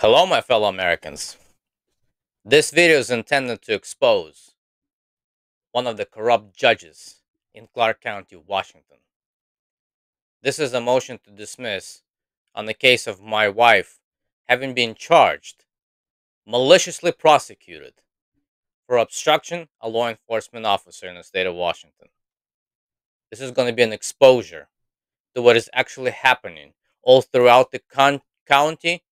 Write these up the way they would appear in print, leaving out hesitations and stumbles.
Hello, my fellow Americans. This video is intended to expose one of the corrupt judges in Clark County, Washington. This is a motion to dismiss on the case of my wife having been charged, maliciously prosecuted, for obstruction a law enforcement officer in the state of Washington. This is going to be an exposure to what is actually happening all throughout the county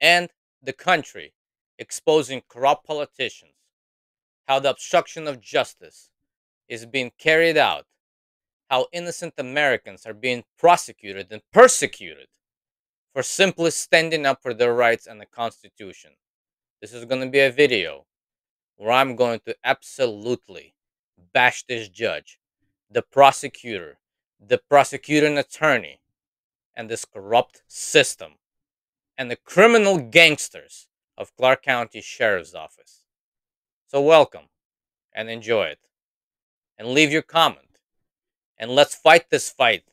and the country, exposing corrupt politicians, how the obstruction of justice is being carried out, how innocent Americans are being prosecuted and persecuted for simply standing up for their rights and the Constitution. This is going to be a video where I'm going to absolutely bash this judge, the prosecutor, the prosecuting attorney, and this corrupt system, and the criminal gangsters of Clark County Sheriff's Office. So welcome and enjoy it. And leave your comment. And let's fight this fight.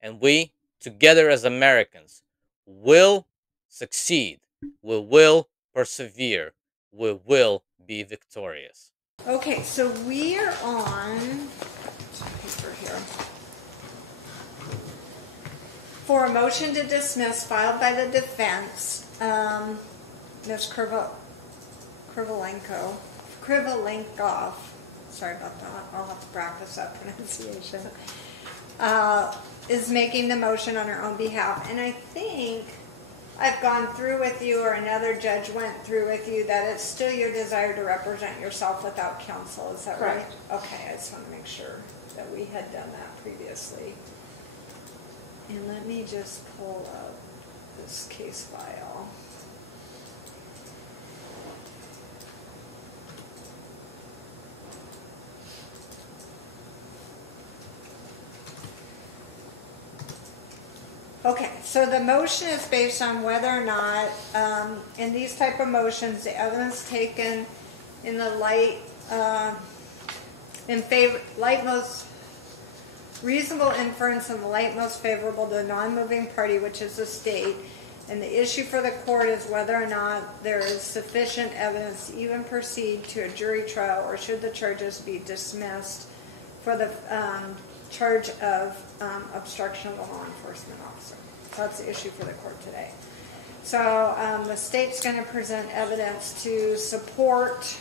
And we, together as Americans, will succeed. We will persevere. We will be victorious. Okay, so we are on paper here for a motion to dismiss filed by the defense. Ms. Krivolenkoff, sorry about that, I'll have to practice that pronunciation, is making the motion on her own behalf. And I think I've gone through with you, or another judge went through with you, that it's still your desire to represent yourself without counsel. Is that right? Okay, I just want to make sure that we had done that previously. And let me just pull up this case file. Okay, so the motion is based on whether or not, in these type of motions, the evidence taken in the light most reasonable inference in the light most favorable to the non-moving party, which is the state, and the issue for the court is whether or not there is sufficient evidence to even proceed to a jury trial, or should the charges be dismissed for the charge of obstruction of a law enforcement officer. So that's the issue for the court today. So the state's going to present evidence to support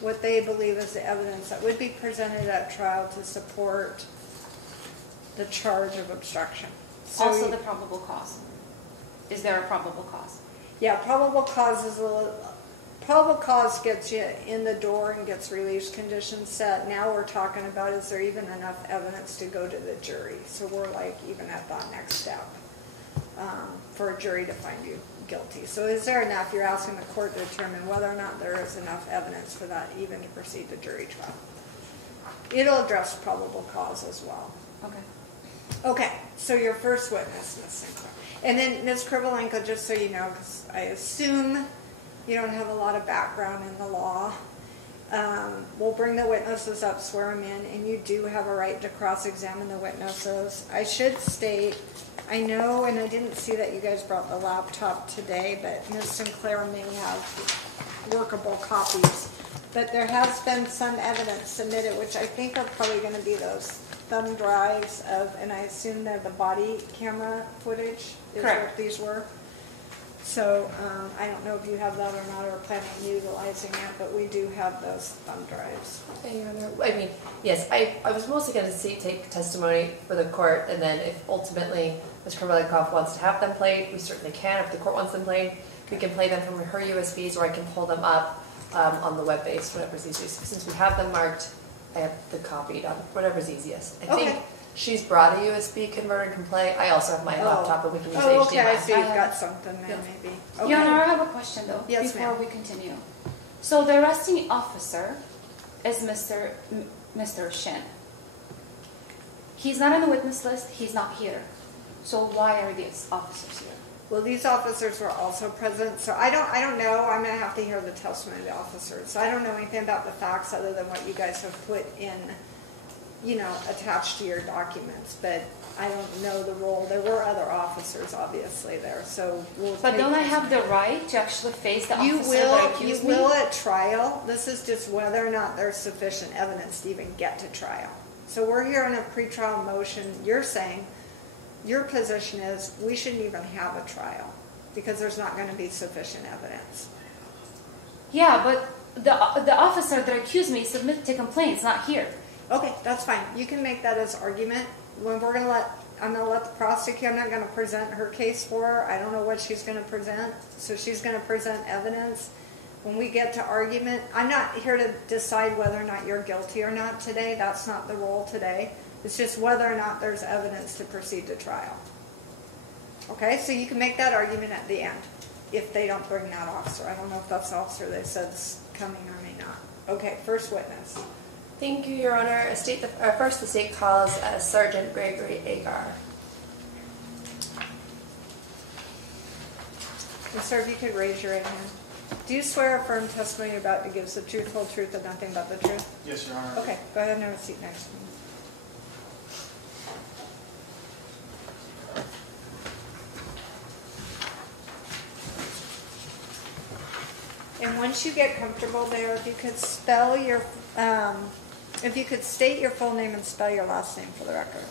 what they believe is the evidence that would be presented at trial to support the charge of obstruction. So also the probable cause. Is there a probable cause? Yeah, probable cause is probable cause gets you in the door and gets release conditions set. Now we're talking about, is there even enough evidence to go to the jury? So we're like even at that next step for a jury to find you guilty. So is there enough? You're asking the court to determine whether or not there is enough evidence for that even to proceed to jury trial. It'll address probable cause as well. Okay. Okay, so your first witness, Ms. Sinclair. And then Ms. Krivolenko, just so you know, because I assume you don't have a lot of background in the law, we'll bring the witnesses up, swear them in, and you do have a right to cross-examine the witnesses. I should state, I know, and I didn't see that you guys brought the laptop today, but Ms. Sinclair may have workable copies. But there has been some evidence submitted, which I think are probably going to be those thumb drives of, and I assume they're the body camera footage is what these were. So I don't know if you have that or not, or planning on utilizing it, but we do have those thumb drives. I mean, yes, I was mostly going to take testimony for the court, and then if ultimately Ms. Krivolenkoff wants to have them played, we certainly can. If the court wants them played, we can play them from her USBs, or I can pull them up on the web base, whatever's easiest. Since we have them marked, I have the copied on whatever's easiest. I think she's brought a USB converter and can play. I also have my laptop, and we can use HDMI. Okay, I see you've got something there, maybe. Okay. Yana, I have a question though, before we continue. So the arresting officer is Mr. Shin. He's not on the witness list. He's not here. So why are these officers here? Well, these officers were also present, so I don't know. I'm going to have to hear the testimony of the officers. So I don't know anything about the facts other than what you guys have put in attached to your documents, but I don't know the role. There were other officers obviously there, so we'll. But don't I have the right to actually face the You officer will. that accused You me? will at trial. This is just whether or not there's sufficient evidence to even get to trial. So we're here in a pretrial motion. You're saying your position is we shouldn't even have a trial because there's not going to be sufficient evidence. Yeah, but the officer that accused me submitted to complaints, not here. Okay, that's fine. You can make that as argument. When I'm gonna let the prosecutor. I'm not gonna present her case for her. I don't know what she's gonna present. So she's gonna present evidence. When we get to argument, I'm not here to decide whether or not you're guilty or not today. That's not the role today. It's just whether or not there's evidence to proceed to trial. Okay, so you can make that argument at the end if they don't bring that officer. I don't know if that's the officer they said is coming or may not. Okay, first witness. Thank you, Your Honor. First, the state calls Sergeant Gregory Agar. And sir, if you could raise your right hand. Do you swear or affirm testimony you're about to give is the truth, whole truth, and nothing but the truth? Yes, Your Honor. Okay, go ahead and have a seat next to me. And once you get comfortable there, if you could state your full name and spell your last name for the record.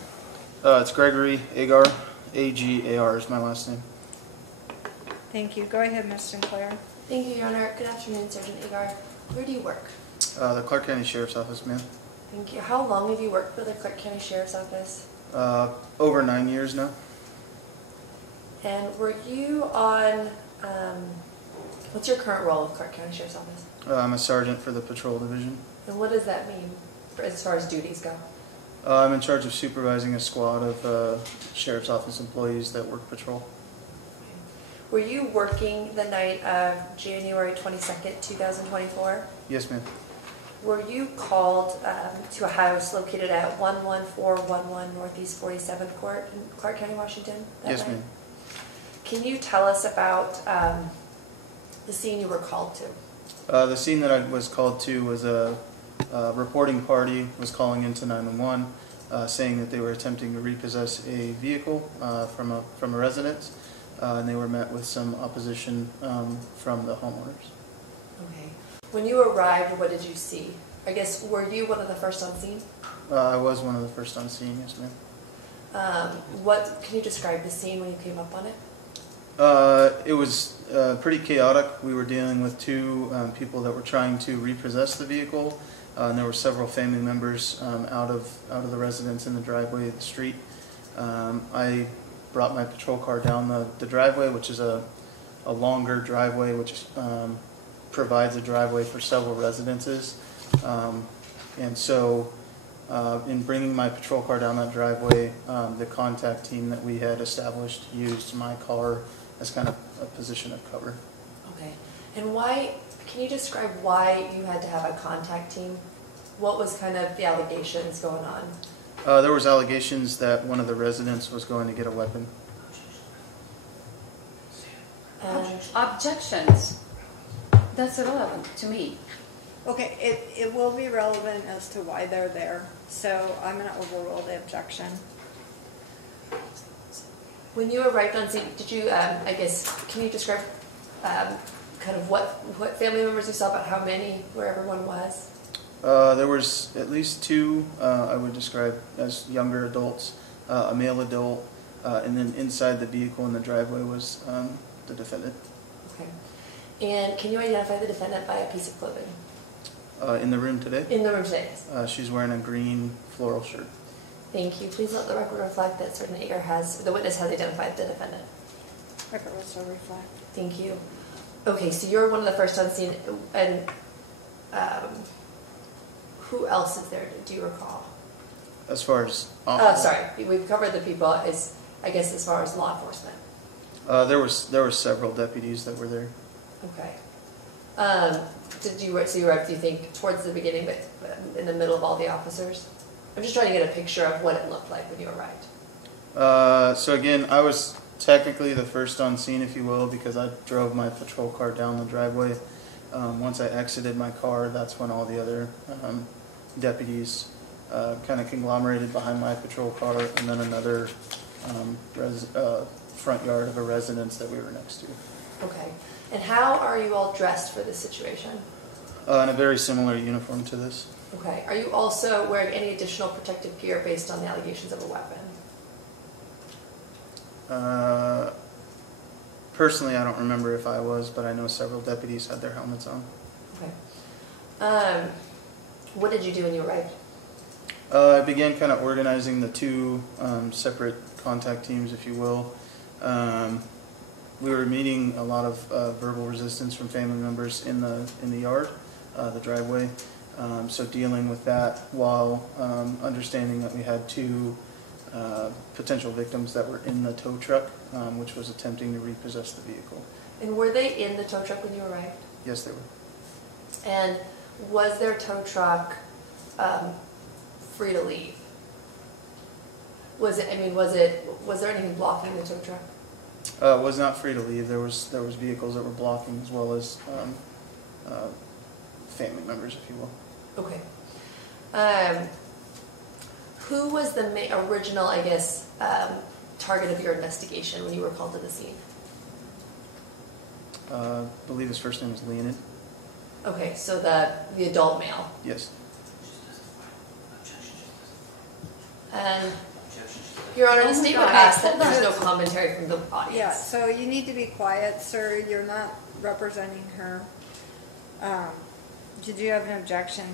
It's Gregory Agar. A-G-A-R is my last name. Thank you. Go ahead, Ms. Sinclair. Thank you, Your Honor. Good afternoon, Sergeant Agar. Where do you work? The Clark County Sheriff's Office, ma'am. Thank you. How long have you worked for the Clark County Sheriff's Office? Over 9 years now. And were you on, what's your current role with Clark County Sheriff's Office? I'm a sergeant for the patrol division. And what does that mean as far as duties go? I'm in charge of supervising a squad of Sheriff's Office employees that work patrol. Were you working the night of January 22nd, 2024? Yes, ma'am. Were you called to a house located at 11411 Northeast 47th Court in Clark County, Washington? Yes, ma'am. Can you tell us about the scene you were called to? The scene that I was called to was a reporting party was calling into 911 saying that they were attempting to repossess a vehicle from a residence. And they were met with some opposition from the homeowners. Okay. When you arrived, what did you see? I guess, were you one of the first on scene? I was one of the first on scene, yes, ma'am. Can you describe the scene when you came up on it? It was pretty chaotic. We were dealing with two people that were trying to repossess the vehicle, and there were several family members out of the residence in the driveway of the street. I brought my patrol car down the driveway, which is a longer driveway, which provides a driveway for several residences. And so in bringing my patrol car down that driveway, the contact team that we had established used my car as kind of a position of cover. Okay. And can you describe why you had to have a contact team? What was kind of the allegations going on? There was allegations that one of the residents was going to get a weapon. Objections. That's irrelevant to me. Okay, it will be relevant as to why they're there. So I'm going to overrule the objection. When you arrived on scene, did you, can you describe kind of what family members you saw, about how many, where everyone was? There was at least two, I would describe as younger adults, a male adult, and then inside the vehicle in the driveway was the defendant. Okay. And can you identify the defendant by a piece of clothing? In the room today? In the room today. She's wearing a green floral shirt. Thank you. Please let the record reflect that Sergeant Agar the witness has identified the defendant. Record will so reflect. Thank you. Okay, so you're one of the first on scene, and who else is there? Do you recall? As far as sorry, we've covered the people. I guess as far as law enforcement. There were several deputies that were there. Okay. You arrived, do you think, towards the beginning, but in the middle of all the officers? I'm just trying to get a picture of what it looked like when you arrived. So again, I was technically the first on scene, if you will, because I drove my patrol car down the driveway. Once I exited my car, that's when all the other deputies kind of conglomerated behind my patrol car, and then another front yard of a residence that we were next to. Okay. And how are you all dressed for this situation? In a very similar uniform to this. Okay. Are you also wearing any additional protective gear based on the allegations of a weapon? Personally, I don't remember if I was, but I know several deputies had their helmets on. Okay. What did you do when you arrived? I began kind of organizing the two separate contact teams, if you will. We were meeting a lot of verbal resistance from family members in the yard, the driveway. So dealing with that while understanding that we had two potential victims that were in the tow truck, which was attempting to repossess the vehicle. And were they in the tow truck when you arrived? Yes, they were. And was their tow truck free to leave? Was there anything blocking the tow truck? It was not free to leave. There was vehicles that were blocking, as well as family members, if you will. Okay. Who was the original, I guess, target of your investigation when you were called to the scene? I believe his first name is Leonid. Okay, so the adult male. Yes. And Your Honor, the statement asks that there's no commentary from the audience. Yeah, so you need to be quiet, sir. You're not representing her. Did you have an objection,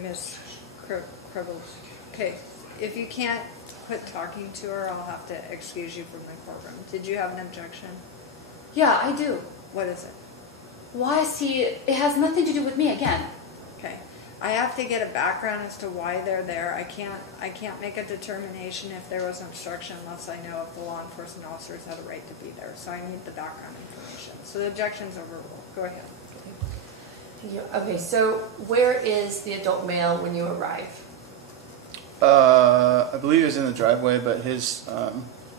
Ms. Cribbles? Okay, if you can't quit talking to her, I'll have to excuse you from the courtroom. Did you have an objection? Yeah, I do. What is it? Why, see, it has nothing to do with me again. Okay. I have to get a background as to why they're there. I can't make a determination if there was obstruction unless I know if the law enforcement officers had a right to be there. So I need the background information. So the objection's overruled. Go ahead. Okay, so where is the adult male when you arrive? I believe he was in the driveway, but his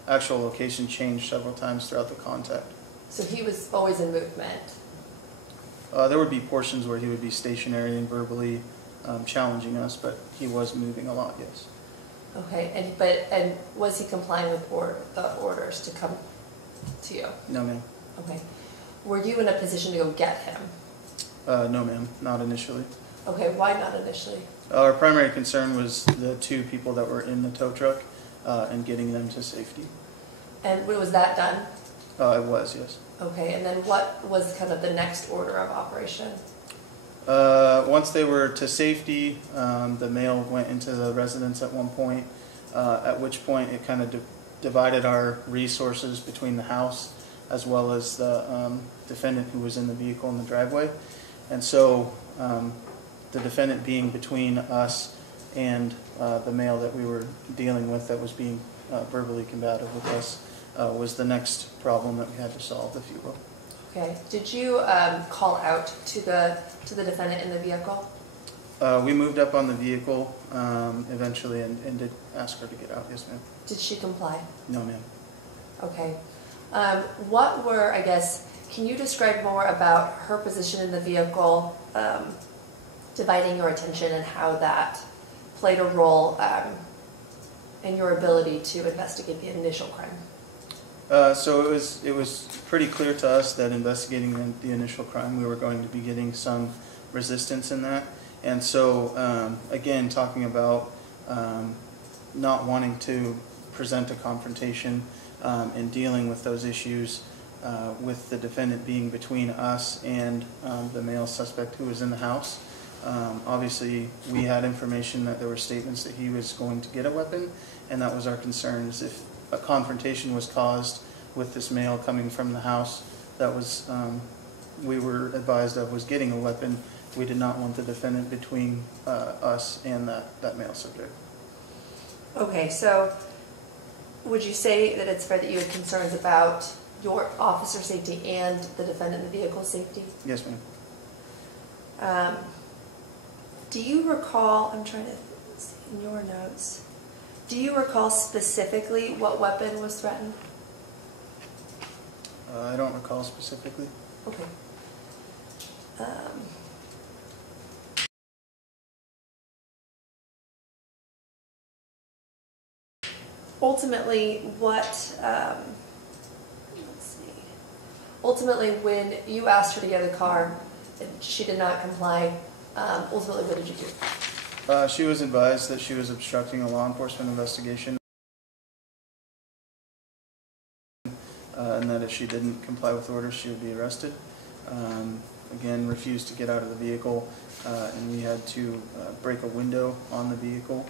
actual location changed several times throughout the contact. So he was always in movement? There would be portions where he would be stationary and verbally challenging us, but he was moving a lot, yes. Okay, and was he complying with the orders to come to you? No, ma'am. Okay. Were you in a position to go get him? No, ma'am, not initially. Okay, why not initially? Our primary concern was the two people that were in the tow truck and getting them to safety. And was that done? It was, yes. Okay, and then what was kind of the next order of operation? Once they were to safety, the male went into the residence at one point, at which point it kind of divided our resources between the house as well as the defendant who was in the vehicle in the driveway. And so the defendant being between us and the male that we were dealing with that was being verbally combative with us was the next problem that we had to solve, if you will. Okay. Did you call out to the defendant in the vehicle? We moved up on the vehicle eventually and did ask her to get out. Yes, ma'am. Did she comply? No, ma'am. Okay. What were, I guess, can you describe more about her position in the vehicle, dividing your attention, and how that played a role in your ability to investigate the initial crime? So it was pretty clear to us that investigating the initial crime, we were going to be getting some resistance in that. And so, again, talking about not wanting to present a confrontation and dealing with those issues with the defendant being between us and the male suspect who was in the house. Obviously, we had information that there were statements that he was going to get a weapon, and that was our concern, is if a confrontation was caused with this male coming from the house that was we were advised of was getting a weapon, we did not want the defendant between us and that male subject. Okay, so would you say that it's fair that you had concerns about your officer safety and the defendant in the vehicle safety? Yes, ma'am. Do you recall, I'm trying to see in your notes, do you recall specifically what weapon was threatened? I don't recall specifically. Okay. ultimately, let's see. Ultimately, when you asked her to get a car, and she did not comply. Ultimately, what did you do? She was advised that she was obstructing a law enforcement investigation, and that if she didn't comply with orders, she would be arrested. Again, refused to get out of the vehicle, and we had to break a window on the vehicle.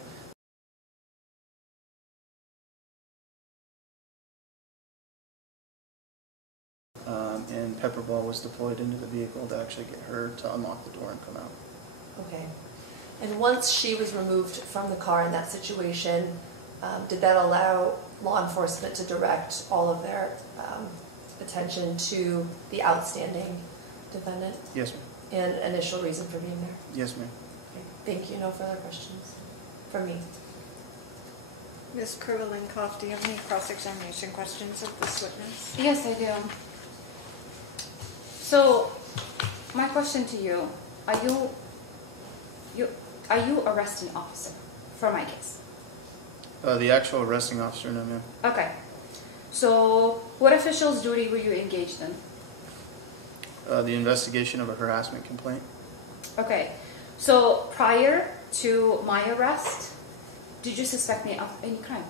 And pepper ball was deployed into the vehicle to actually get her to unlock the door and come out. Okay. And once she was removed from the car in that situation, did that allow law enforcement to direct all of their attention to the outstanding defendant? Yes, ma'am. And initial reason for being there? Yes, ma'am. Okay. Thank you. No further questions from me. Ms. Krivolenkoff, do you have any cross-examination questions of this witness? Yes, I do. So, my question to you, are you arresting officer for my case? The actual arresting officer, no, ma'am. Okay. So, what official's duty were you engaged in? The investigation of a harassment complaint. Okay. So, prior to my arrest, did you suspect me of any crime?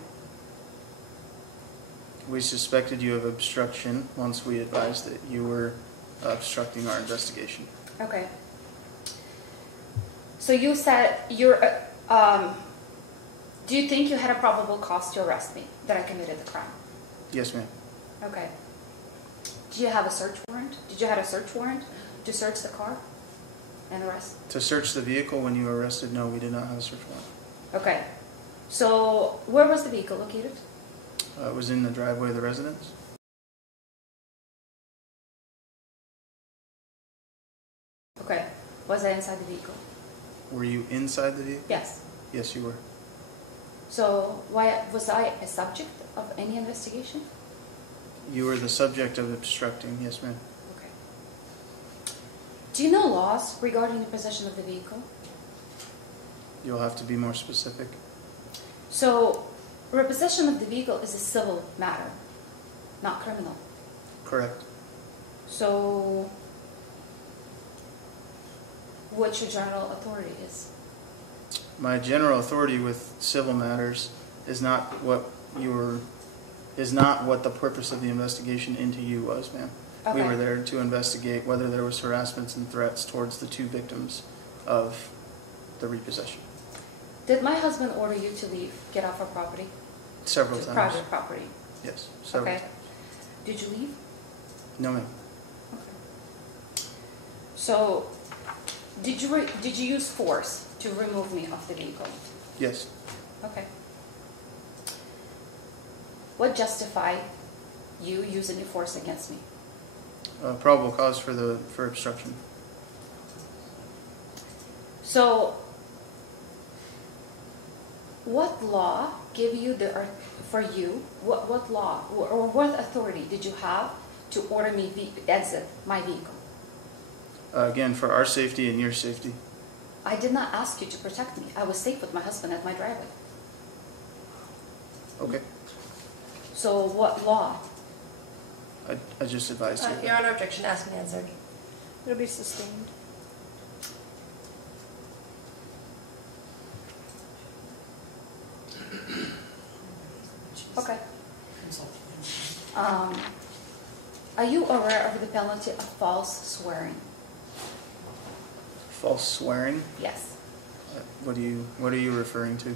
We suspected you of obstruction once we advised that you were obstructing our investigation. Okay. So you said do you think you had a probable cause to arrest me, that I committed the crime? Yes, ma'am. Okay. Do you have a search warrant? Did you have a search warrant to search the car and arrest? To search the vehicle when you were arrested, no, we did not have a search warrant. Okay. So where was the vehicle located? It was in the driveway of the residence. Okay. Was I inside the vehicle? Were you inside the vehicle? Yes. Yes, you were. So why was I a subject of any investigation? You were the subject of obstructing, yes, ma'am. Okay. Do you know laws regarding the possession of the vehicle? You'll have to be more specific. So, repossession of the vehicle is a civil matter, not criminal. Correct. So, what your general authority is? My general authority with civil matters is not what the purpose of the investigation into you was, ma'am. Okay. We were there to investigate whether there was harassments and threats towards the two victims of the repossession. Did my husband order you to leave, get off our property? Several times. Private property. Yes, several Okay. times. Did you leave? No, ma'am. Okay. So, did you use force to remove me off the vehicle? Yes. Okay. What justified you using your force against me? Probable cause for obstruction. So, what law gave you what law or what authority did you have to order me exit my vehicle? Again, for our safety and your safety. I did not ask you to protect me. I was safe with my husband at my driveway. Okay. So what law? I just advised you. Your Honor, objection asked and answered. It'll be sustained. Okay. Are you aware of the penalty of false swearing? False swearing? Yes. What are you referring to?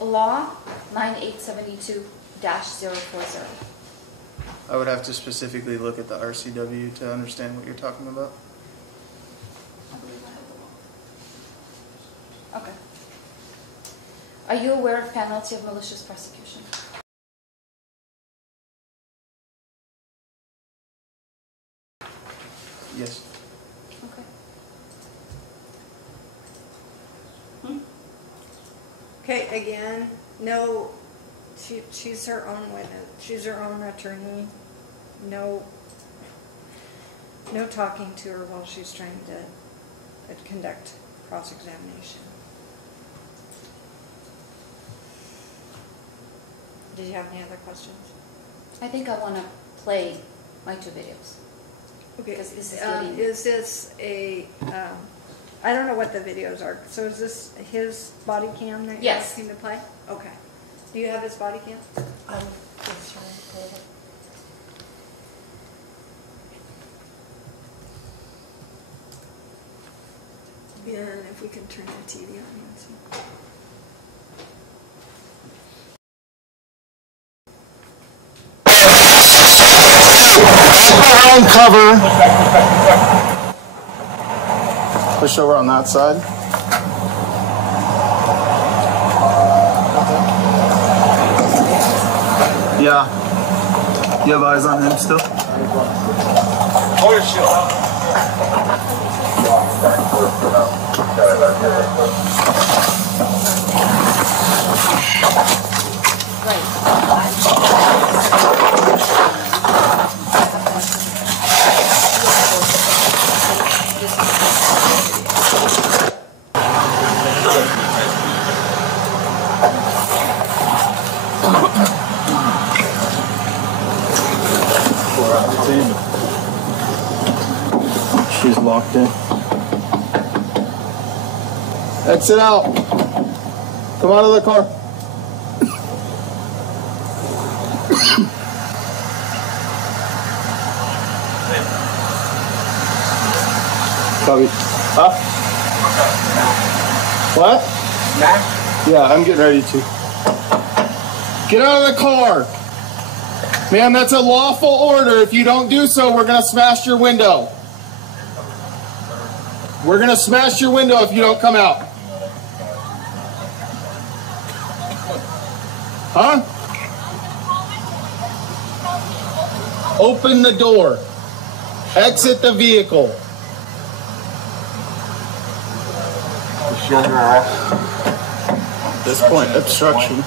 Law 9872-040. I would have to specifically look at the RCW to understand what you're talking about. I believe I have the law. Okay. Are you aware of penalty of malicious prosecution? Yes. Okay. Okay, again, no, she's her own witness. She's her own attorney. No talking to her while she's trying to conduct cross-examination. Did you have any other questions? I think I want to play my 2 videos. Okay. Because this is getting... Is this a, I don't know what the videos are, so is this his body cam that you're Yes. asking to play? Okay. Do you have his body cam? Just trying to pull it. And if we can turn the TV on here. So. Ground cover. Push over on that side. Yeah. You have eyes on him still? Hold your shield. She's locked in. Exit out. Come out of the car. Copy. Huh? What? Max? Yeah, I'm getting ready to. Get out of the car. Ma'am, that's a lawful order. If you don't do so, we're going to smash your window. We're going to smash your window if you don't come out. Huh? Open the door. Exit the vehicle. At this point, obstruction.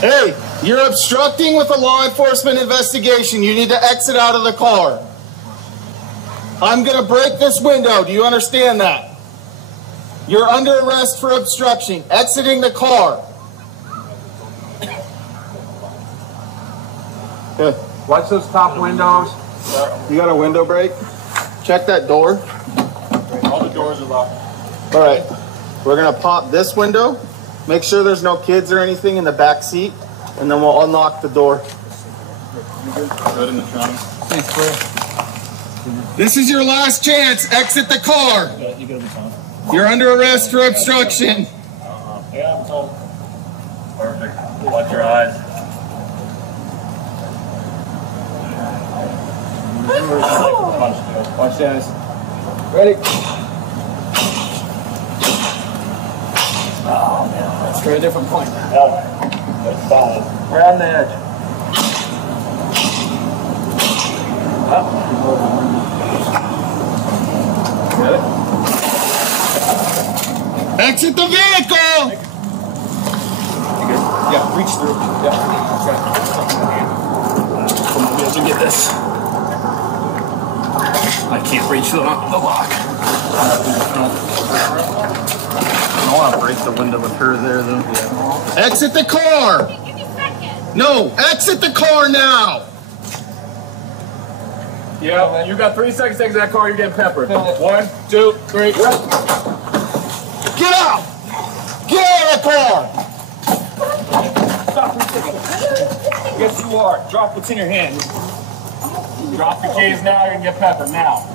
Hey, you're obstructing with a law enforcement investigation. You need to exit out of the car. I'm going to break this window. Do you understand that? You're under arrest for obstruction. Exiting the car. Okay. Watch those top windows. You got a window break? Check that door. All the doors are locked. All right. We're going to pop this window. Make sure there's no kids or anything in the back seat. And then we'll unlock the door. Good in the trunk. Thanks, bro. This is your last chance. Exit the car. You gotta be fine. You're under arrest for obstruction. Yeah, I'm told. Perfect. Watch your eyes. Watch your eyes. Ready? Oh man, let's try a different point. That's solid. We're on the edge. Up. Got it? Exit the vehicle! You good? Yeah, reach through. Yeah. Got something in hand. Come on, be able to get this. I can't reach the lock. I don't want to break the window with her there, though. Exit the car! Give me a second. No! Exit the car now! Yeah, you got 3 seconds to exit that car, you're getting peppered. 1, 2, 3. Get out! Get out of the car! Stop. Yes, you are. Drop what's in your hand. Drop your keys now, you're gonna get peppered now.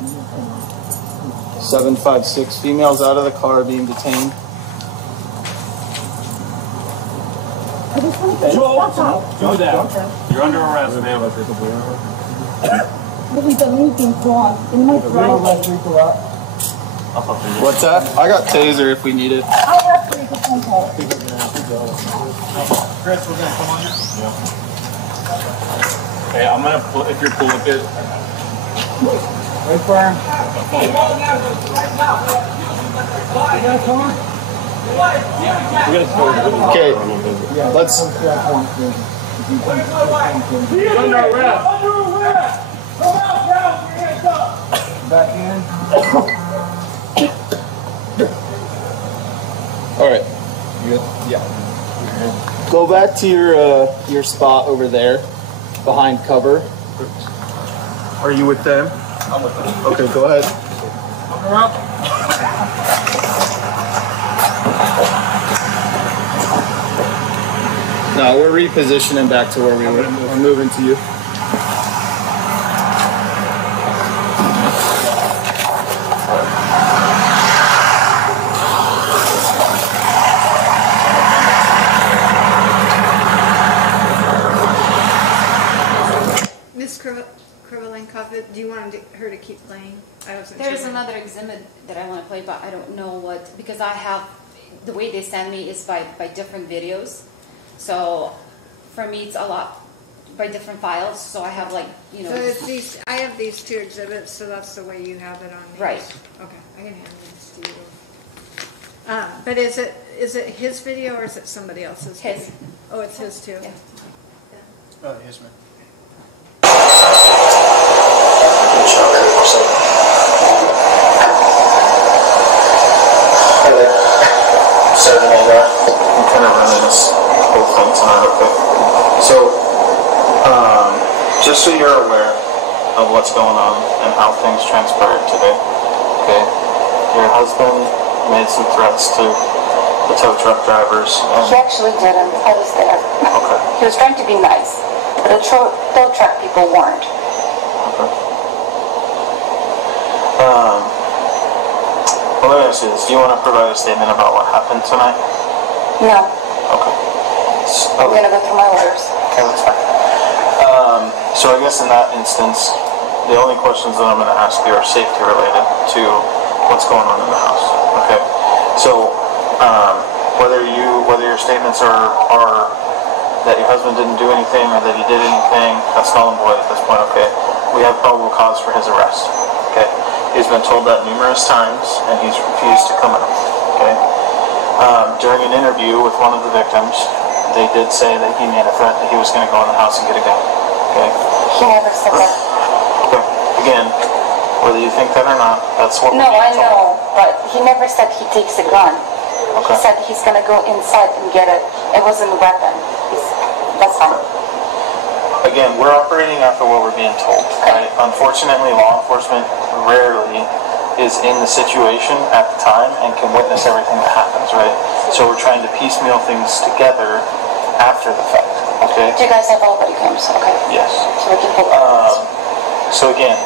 756, females out of the car being detained. Joel, do that. You're under arrest, ma'am. There's a leaking pond in my driveway. What's that? I got taser if we need it. I have to make a phone call. Chris, we're gonna come on here. Okay, I'm gonna pull, if you're cool with it. Wait for him. Okay, let's. You're under arrest. Back in. All right. You good? Yeah. Go Go back to your spot over there, behind cover. Are you with them? I'm with them. Okay, go ahead. Look around. No, we're repositioning back to where we were. We're moving to you. Miss Krivolenkov, do you want her to keep playing? I wasn't There's sure. another exhibit that I want to play, but I don't know what, because I have, the way they send me is by different videos. So for me, it's a lot by different files. So I have like, you know. So it's these. I have these two exhibits, so that's the way you have it on these. Right. Okay, I can hand this to you. But is it his video or is it somebody else's? His. Video? Oh, it's his too. Yeah. Oh, yes, ma'am. Hi there. Sergeant Agar. I'm kind of running this whole thing tonight, okay? So, just so you're aware of what's going on and how things transpired today, okay? Your husband made some threats to the tow truck drivers. He actually didn't. I was there. Okay. He was trying to be nice, but the tow truck people weren't. Okay. Well, let me ask you this. Do you want to provide a statement about what happened tonight? No. Okay. I'm going to go through my orders. Okay, that's fine. So I guess in that instance, the only questions that I'm going to ask you are safety related to what's going on in the house. Okay. So whether your statements are that your husband didn't do anything or that he did anything, that's null and void at this point. Okay. We have probable cause for his arrest. Okay. He's been told that numerous times, and he's refused to come out. Okay. During an interview with one of the victims, they did say that he made a threat that he was going to go in the house and get a gun. Okay. He never said that. Okay. Again, whether you think that or not, that's what. No, I know, but he never said he takes a gun. Okay. He said he's going to go inside and get it. It wasn't a weapon. That's fine. Again, we're operating after what we're being told. Right? Unfortunately, law enforcement rarely is in the situation at the time and can witness everything that happens, right? So we're trying to piecemeal things together after the fact, okay? Do you guys have all body cams? Okay. Yes. So we can pull So again,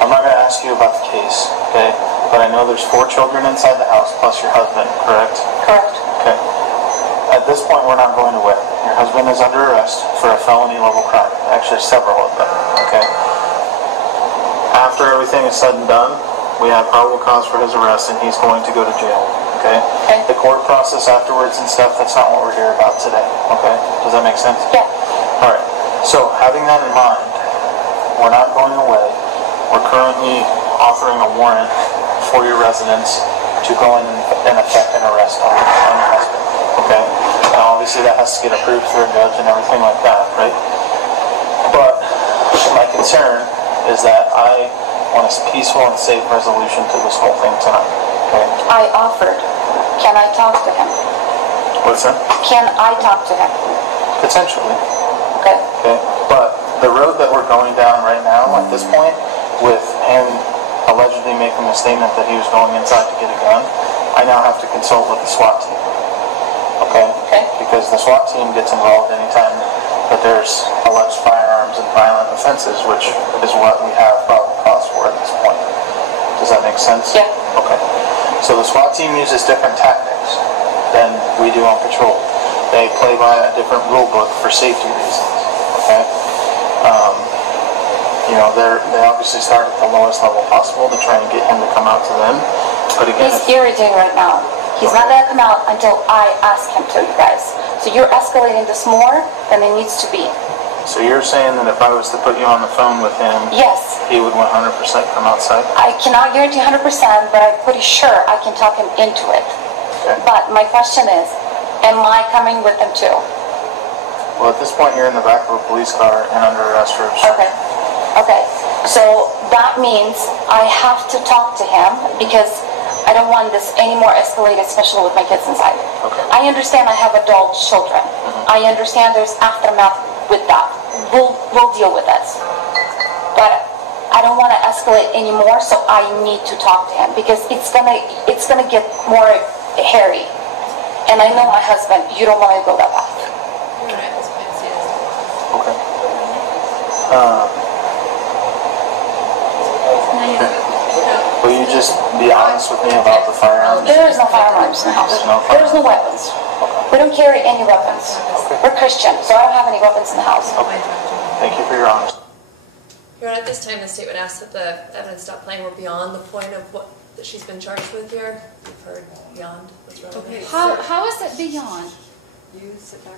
I'm not going to ask you about the case, okay? But I know there's 4 children inside the house plus your husband, correct? Correct. Okay. At this point, we're not going away. Your husband is under arrest for a felony level crime. Actually, several of them, okay? After everything is said and done, we have probable cause for his arrest and he's going to go to jail, okay? Okay. The court process afterwards and stuff, that's not what we're here about today, okay? Does that make sense? Yeah. Alright, so having that in mind, we're not going away. We're currently offering a warrant for your residence to go in and effect an arrest on your husband, okay? Now obviously that has to get approved through a judge and everything like that, right? But my concern is that I want a peaceful and safe resolution to this whole thing tonight, okay? I offered. Can I talk to him? What's that? Can I talk to him? Potentially, Okay. okay? But the road that we're going down right now at this point, with him allegedly making a statement that he was going inside to get a gun, I now have to consult with the SWAT team, okay? Okay. Because the SWAT team gets involved anytime that there's alleged firearms and violent offenses, which is what we have probable cause for at this point. Does that make sense? Yeah. Okay. So the SWAT team uses different tactics than we do on patrol. They play by a different rule book for safety reasons, okay? They obviously start at the lowest level possible to try and get him to come out to them. But again, He's irritating right now. He's not going to come out until I ask him to, you guys. So you're escalating this more than it needs to be. so you're saying that if I was to put you on the phone with him, Yes. he would 100% come outside? I cannot guarantee 100%, but I'm pretty sure I can talk him into it. Okay. But my question is, am I coming with him too? Well, at this point, you're in the back of a police car and under arrest for obstruction. Okay. Okay. So that means I have to talk to him because I don't want this any more escalated, especially with my kids inside. Okay. I understand I have adult children. I understand there's aftermath with that. We'll deal with this. But I don't want to escalate anymore, so I need to talk to him because it's gonna get more hairy. And I know my husband, you don't want to go that path. Okay. Will you just be honest with me about the firearms? There is no firearms in the house. There's no weapons. We don't carry any weapons. We're Christian, so I don't have any weapons in the house. Okay. Thank you for your honesty. Your Honor, at this time, the state would ask that the evidence stop playing. We're beyond the point of what that she's been charged with here. You've heard beyond what's relevant. Okay, How is it beyond? You sit back.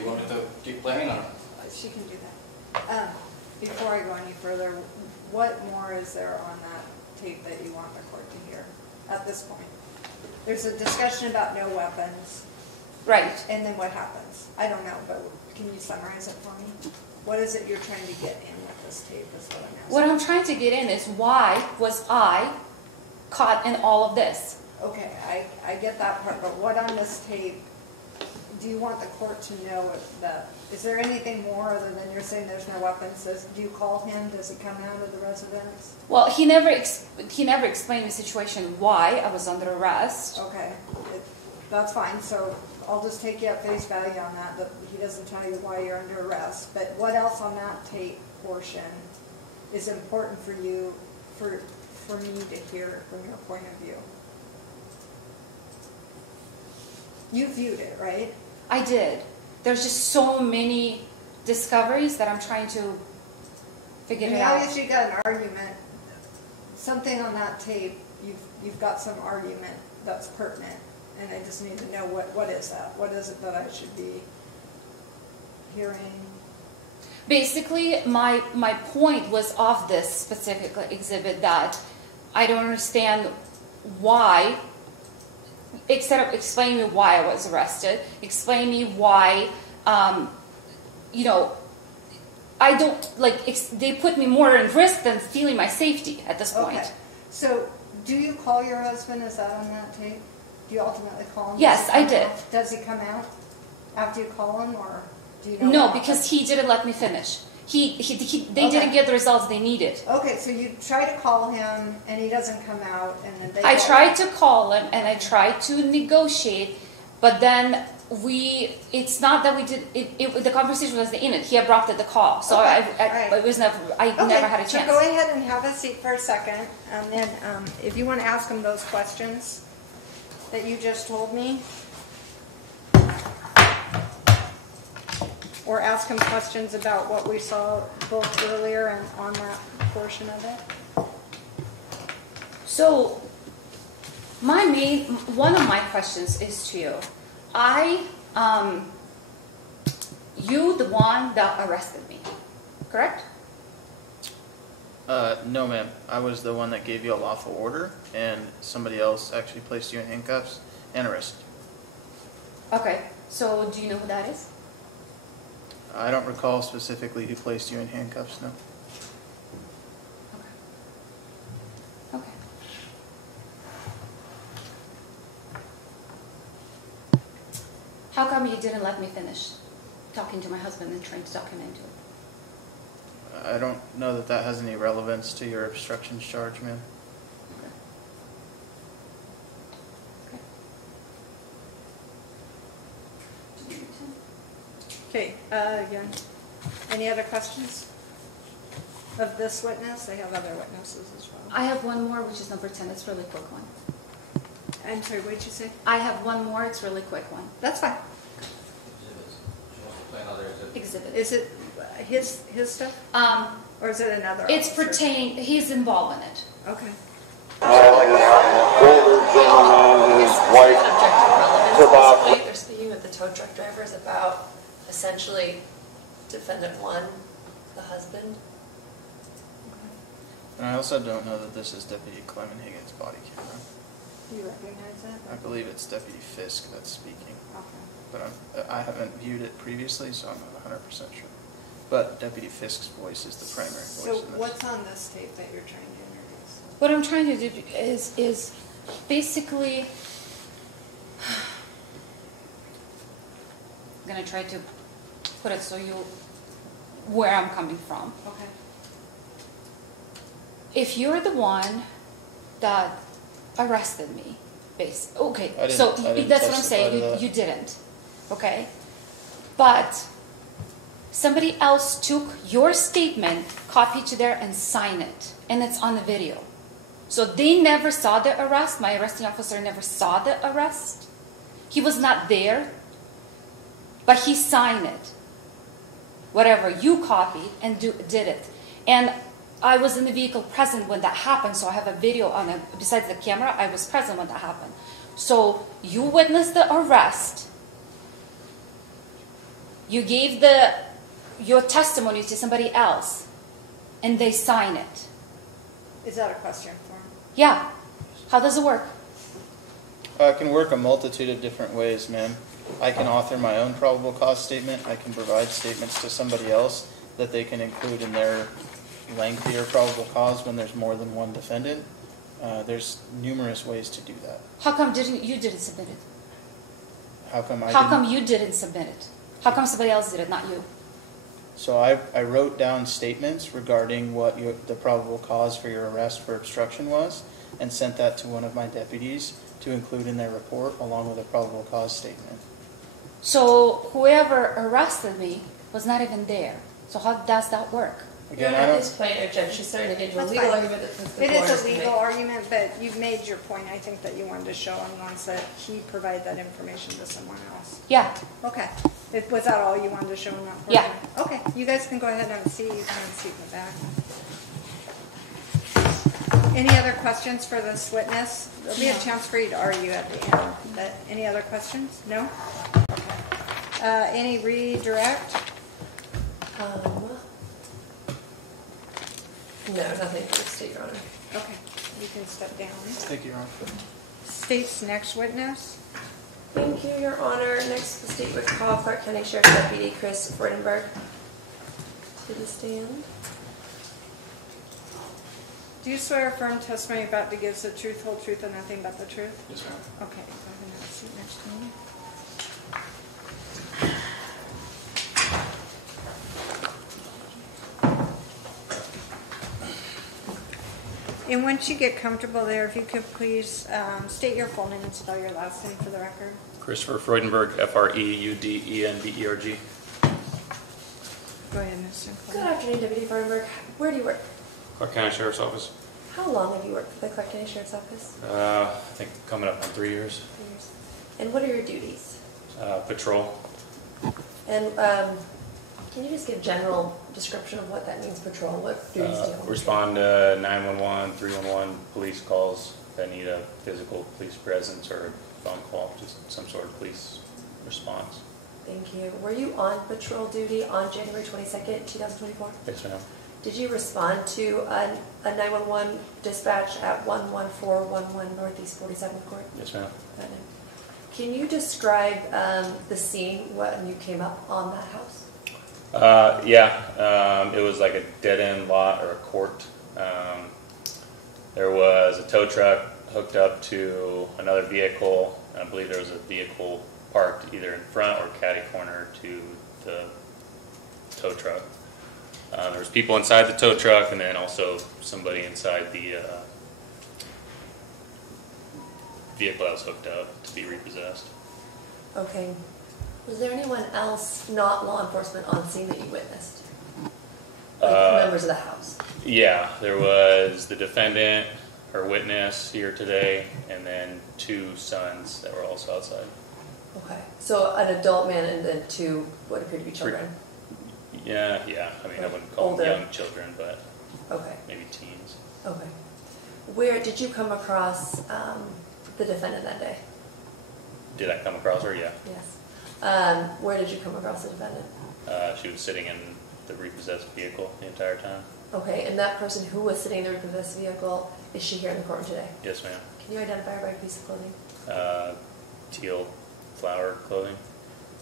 You want me to keep playing or? She can do that. Before I go any further, what more is there on that tape that you want the court to hear at this point? There's a discussion about no weapons. Right. And then what happens? I don't know, but can you summarize it for me? What is it you're trying to get in with this tape is what I'm asking. What I'm trying to get in is why was I caught in all of this? Okay, I get that part, but what on this tape do you want the court to know that? Is there anything more other than you're saying there's no weapons? Do you call him? Does he come out of the residence? Well, he never explained the situation why I was under arrest. Okay, that's fine. So I'll just take you at face value on that. That he doesn't tell you why you're under arrest. But what else on that tape portion is important for you, for me to hear from your point of view? You viewed it, right? I did. There's just so many discoveries that I'm trying to figure it out. Obviously you got an argument. Something on that tape, you've got some argument that's pertinent, and I just need to know what is that? What is it that I should be hearing? Basically, my point was off this specific exhibit that I don't understand why. Instead of explaining me why I was arrested, explain me why, I don't, they put me more in risk than feeling my safety at this point. Okay. So, do you call your husband? Is that on that tape? Do you ultimately call him? Yes, I did. Does he come out after you call him, or do you know? No, because he didn't let me finish. They didn't get the results they needed. Okay, so you try to call him, and he doesn't come out, and then they... I tried to call him, and I tried to negotiate, but then it's not that we did, the conversation was the end. He abrupted the call, so okay. I never had a chance. So go ahead and have a seat for a second, and then if you want to ask him those questions that you just told me, or ask him questions about what we saw both earlier and on that portion of it. So, one of my questions is to you. You the one that arrested me, correct? No, ma'am. I was the one that gave you a lawful order, and somebody else actually placed you in handcuffs and arrested you. Okay. So, do you know who that is? I don't recall specifically who placed you in handcuffs, no. Okay. How come you didn't let me finish talking to my husband and trying to talk him into it? I don't know that that has any relevance to your obstruction charge, ma'am. Okay, again, any other questions of this witness? I have other witnesses as well. I have one more, which is number 10. It's a really quick one. I'm sorry, what did you say? I have one more. It's a really quick one. That's fine. Exhibit. Is it his stuff? Or is it another It's officer? pertaining, he's involved in it. Okay. Older gentleman and his wife took off. They're speaking with the tow truck drivers about essentially defendant one, the husband. And I also don't know that this is Deputy Clement Higgins' body camera. Do you recognize that? I believe it's Deputy Fisk that's speaking. Okay. But I haven't viewed it previously, so I'm not 100% sure. But Deputy Fisk's voice is the primary voice. So in this. what's on this tape that you're trying to introduce? What I'm trying to do is basically, I'm gonna try to put it so you, where I'm coming from. Okay. If you're the one that arrested me, okay, I so didn't that's what I'm testify saying, to that. you didn't, okay? But somebody else took your statement, copied to there and signed it, and it's on the video. So they never saw the arrest, my arresting officer never saw the arrest. He was not there, but he signed it. Whatever, you copied and did it. And I was in the vehicle present when that happened, so I have a video on it. Besides the camera, I was present when that happened. So you witnessed the arrest. You gave your testimony to somebody else, and they sign it. Is that a question for him? Yeah. How does it work? It can work a multitude of different ways, ma'am. I can author my own probable cause statement. I can provide statements to somebody else that they can include in their lengthier probable cause when there's more than one defendant. There's numerous ways to do that. How come you didn't submit it? How come you didn't submit it? How come somebody else did it, not you? So I wrote down statements regarding what the probable cause for your arrest for obstruction was and sent that to one of my deputies to include in their report along with a probable cause statement. So whoever arrested me was not even there. So how does that work? Again, At this point, Judge, she's starting to get into a legal argument that the It court is a to legal make. argument, but you've made your point. I think that you wanted to show him once that he provided that information to someone else. Yeah. Okay. Was that all you wanted to show him that for? Yeah. Okay. You guys can go ahead and see. You can see in the back. Any other questions for this witness? There'll be a chance for you to argue at the end. But any other questions? No? Okay. Any redirect? No, nothing for the state, Your Honor. Okay. You can step down. Thank you, Your Honor. State's next witness. Thank you, Your Honor. Next, the state would call Clark County Sheriff's Deputy Chris Freudenberg to the stand. Do you swear affirm testimony about to give the truth, whole truth, and nothing but the truth? Yes, ma'am. Okay. Go ahead and have a seat next to me. And once you get comfortable there, if you could please state your full name and spell your last name for the record. Christopher Freudenberg, Freudenberg. Go ahead, Mr. Good afternoon, Deputy Freudenberg. Where do you work? Clark County Sheriff's Office. How long have you worked for the Clark County Sheriff's Office? I think coming up on 3 years. 3 years. And what are your duties? Patrol. And can you just give general description of what that means, patrol? What duties do you have? Respond to 911, 311 police calls that need a physical police presence or a phone call, just some sort of police response. Thank you. Were you on patrol duty on January 22nd, 2024? Yes, ma'am. Did you respond to a 911 dispatch at 11411 Northeast 47th Court? Yes, ma'am. Can you describe the scene when you came up on that house? It was like a dead-end lot or a court. There was a tow truck hooked up to another vehicle. I believe there was a vehicle parked either in front or catty corner to the tow truck. There was people inside the tow truck and then also somebody inside the vehicle that was hooked up to be repossessed. Okay. Was there anyone else, not law enforcement, on scene that you witnessed? Like members of the house? Yeah, there was the defendant, her witness here today, and then 2 sons that were also outside. Okay. So an adult man and then 2 what appear to be children? Yeah. I mean, I wouldn't call them young children, but okay, maybe teens. Okay. Where did you come across the defendant that day? Did I come across her? Yeah. Yes. Where did you come across the defendant? She was sitting in the repossessed vehicle the entire time. Okay, and that person who was sitting in the repossessed vehicle, is she here in the courtroom today? Yes, ma'am. Can you identify her by a piece of clothing? Teal flower clothing.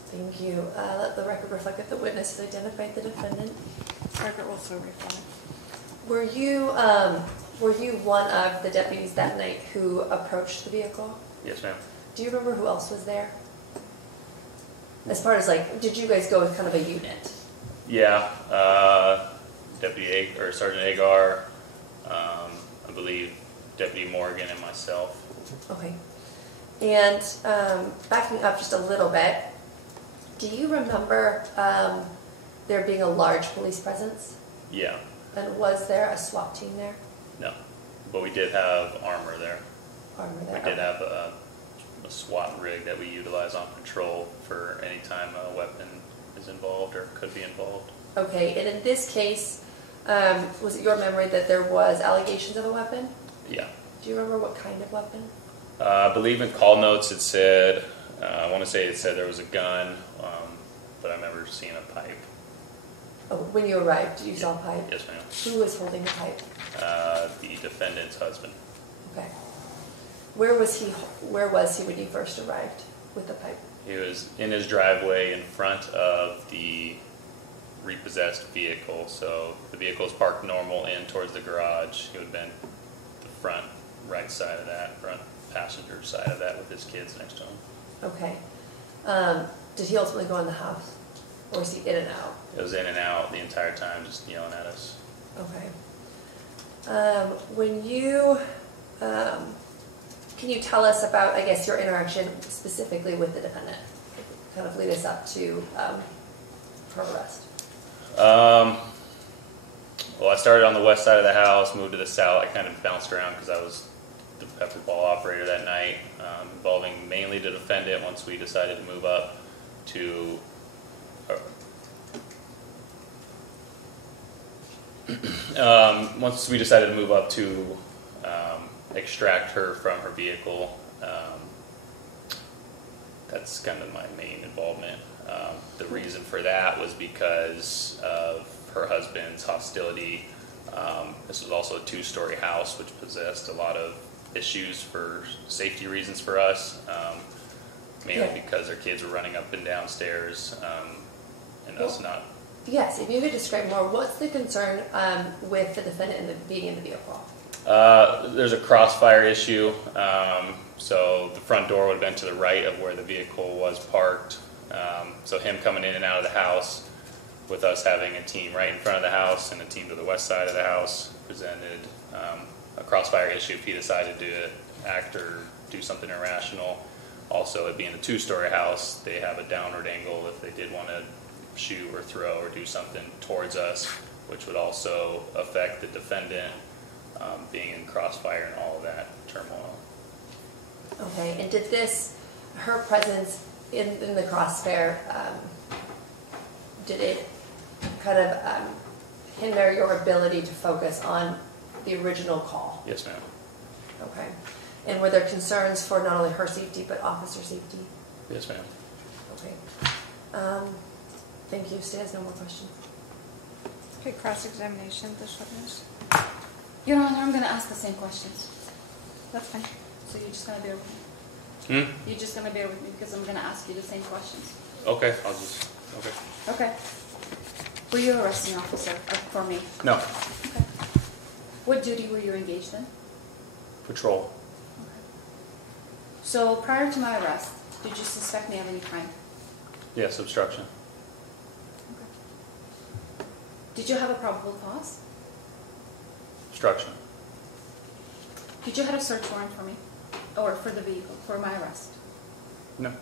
Thank you. Let the record reflect that the witness has identified the defendant. Record will so reflect. Were you Were you one of the deputies that night who approached the vehicle? Yes, ma'am. Do you remember who else was there? As far as like, did you guys go with kind of a unit? Yeah, Sergeant Agar, I believe Deputy Morgan and myself. Okay. And backing up just a little bit, do you remember there being a large police presence? Yeah. And was there a SWAT team there? No, but we did have armor there. Armor there. We did have a SWAT rig that we utilize on patrol for any time a weapon is involved or could be involved. Okay, and in this case, was it your memory that there was allegations of a weapon? Yeah. Do you remember what kind of weapon? I believe in call notes it said, I want to say it said there was a gun, but I remember seeing a pipe. Oh, when you arrived, you saw a pipe? Yes, ma'am. Who was holding the pipe? The defendant's husband. Okay. Where was he when you first arrived with the pipe? He was in his driveway in front of the repossessed vehicle. So the vehicle is parked normal in towards the garage. He would have been the front right side of that, front passenger side of that with his kids next to him. Okay. Did he ultimately go in the house? Or was he in and out? It was in and out the entire time, just yelling at us. Okay. When you, can you tell us about, I guess, your interaction specifically with the defendant? Kind of lead us up to her arrest. Well, I started on the west side of the house, moved to the south. I kind of bounced around because I was the pepper ball operator that night, involving mainly the defendant once we decided to move up to once we decided to move up to extract her from her vehicle. That's kind of my main involvement. The reason for that was because of her husband's hostility. This was also a two-story house, which possessed a lot of issues for safety reasons for us, mainly because our kids were running up and downstairs, and us not. Yes, if you could describe more, what's the concern with the defendant being in the vehicle? There's a crossfire issue. So the front door would have been to the right of where the vehicle was parked. So him coming in and out of the house, with us having a team right in front of the house and a team to the west side of the house, presented a crossfire issue if he decided to act or do something irrational. Also, it being a two-story house, they have a downward angle if they did want to shoot or throw or do something towards us, which would also affect the defendant being in crossfire and all of that turmoil. Okay, and did her presence in the crossfire, did it kind of hinder your ability to focus on the original call? Yes, ma'am. Okay. And were there concerns for not only her safety but officer safety? Yes, ma'am. Okay. Thank you. Stan has no more questions. Okay, cross-examination of this witness. Your Honor, I'm going to ask the same questions. That's fine. So you're just going to bear with me? You're just going to bear with me because I'm going to ask you the same questions. Okay, Okay. Were you an arresting officer for me? No. Okay. What duty were you engaged in? Patrol. Okay. So prior to my arrest, did you suspect me of any crime? Yes, obstruction. Okay. Did you have a probable cause? Obstruction. Did you have a search warrant for me? Or for the vehicle, for my arrest? No.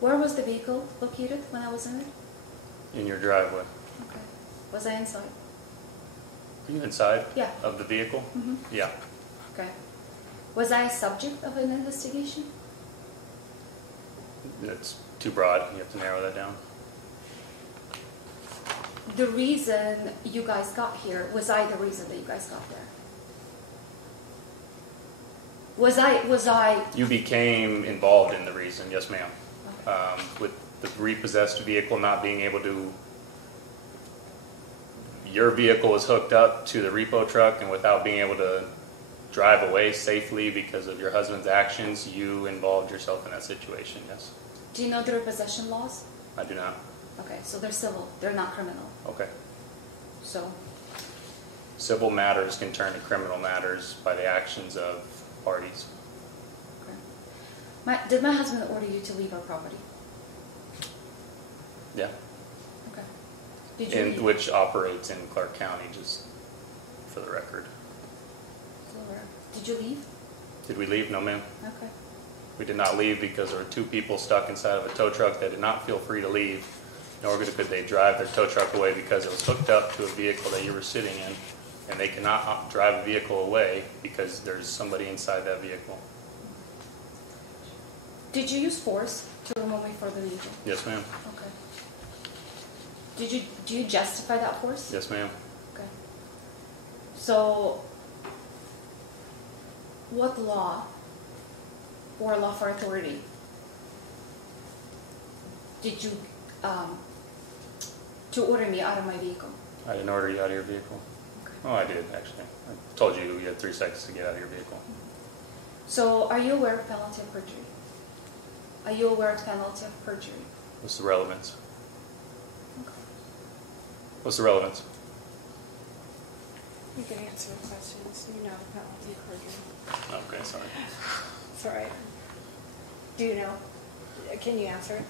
Where was the vehicle located when I was in it? In your driveway. Okay. Was I inside? Are you inside? Yeah. Of the vehicle? Mm-hmm. Yeah. Okay. Was I a subject of an investigation? That's too broad. You have to narrow that down. The reason you guys got here, was I the reason that you guys got there? Was I? You became involved in the reason, yes ma'am. Okay. With the repossessed vehicle not being able to, your vehicle was hooked up to the repo truck, and without being able to drive away safely because of your husband's actions, you involved yourself in that situation, yes. Do you know the repossession laws? I do not. Okay, so they're civil, they're not criminal. Okay. So, civil matters can turn to criminal matters by the actions of parties. Did my husband order you to leave our property? Yeah. Okay. Did you leave? Which operates in Clark County, just for the record. Did you leave? Did we leave? No, ma'am. Okay. We did not leave because there were 2 people stuck inside of a tow truck that did not feel free to leave, nor could they drive their tow truck away because it was hooked up to a vehicle that you were sitting in, and they cannot drive a vehicle away because there's somebody inside that vehicle. Did you use force to remove me from the vehicle? Yes, ma'am. Okay. Do you justify that force? Yes, ma'am. Okay. So, what law or lawful authority did you to order me out of my vehicle? I didn't order you out of your vehicle. Okay. Oh, I did, actually. I told you you had 3 seconds to get out of your vehicle. So, are you aware of penalty of perjury? Are you aware of penalty of perjury? What's the relevance? Okay. What's the relevance? You can answer the questions. You know the penalty of perjury. Okay, sorry. It's all right. Do you know? Can you answer it?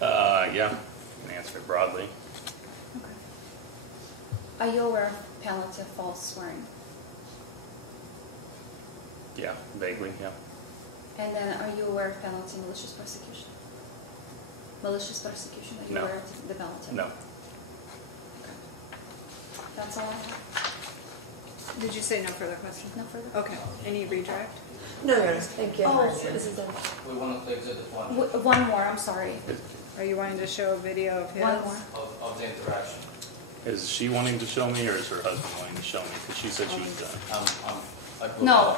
Yeah. I can answer it broadly. Okay. Are you aware of penalty of false swearing? Yeah, vaguely, yeah. And then, are you aware of penalty malicious prosecution? Malicious prosecution, are you No. aware of the penalty? No. Okay. That's all I have. Did you say no further questions? No further? Okay. Any redirect? No, Your Honor. Thank you. Oh. This is done. We want to exhibit one One more, I'm sorry. Are you wanting to show a video of his? One more. of the interaction. Is she wanting to show me, or is her husband wanting to show me? Because she said she was done. No.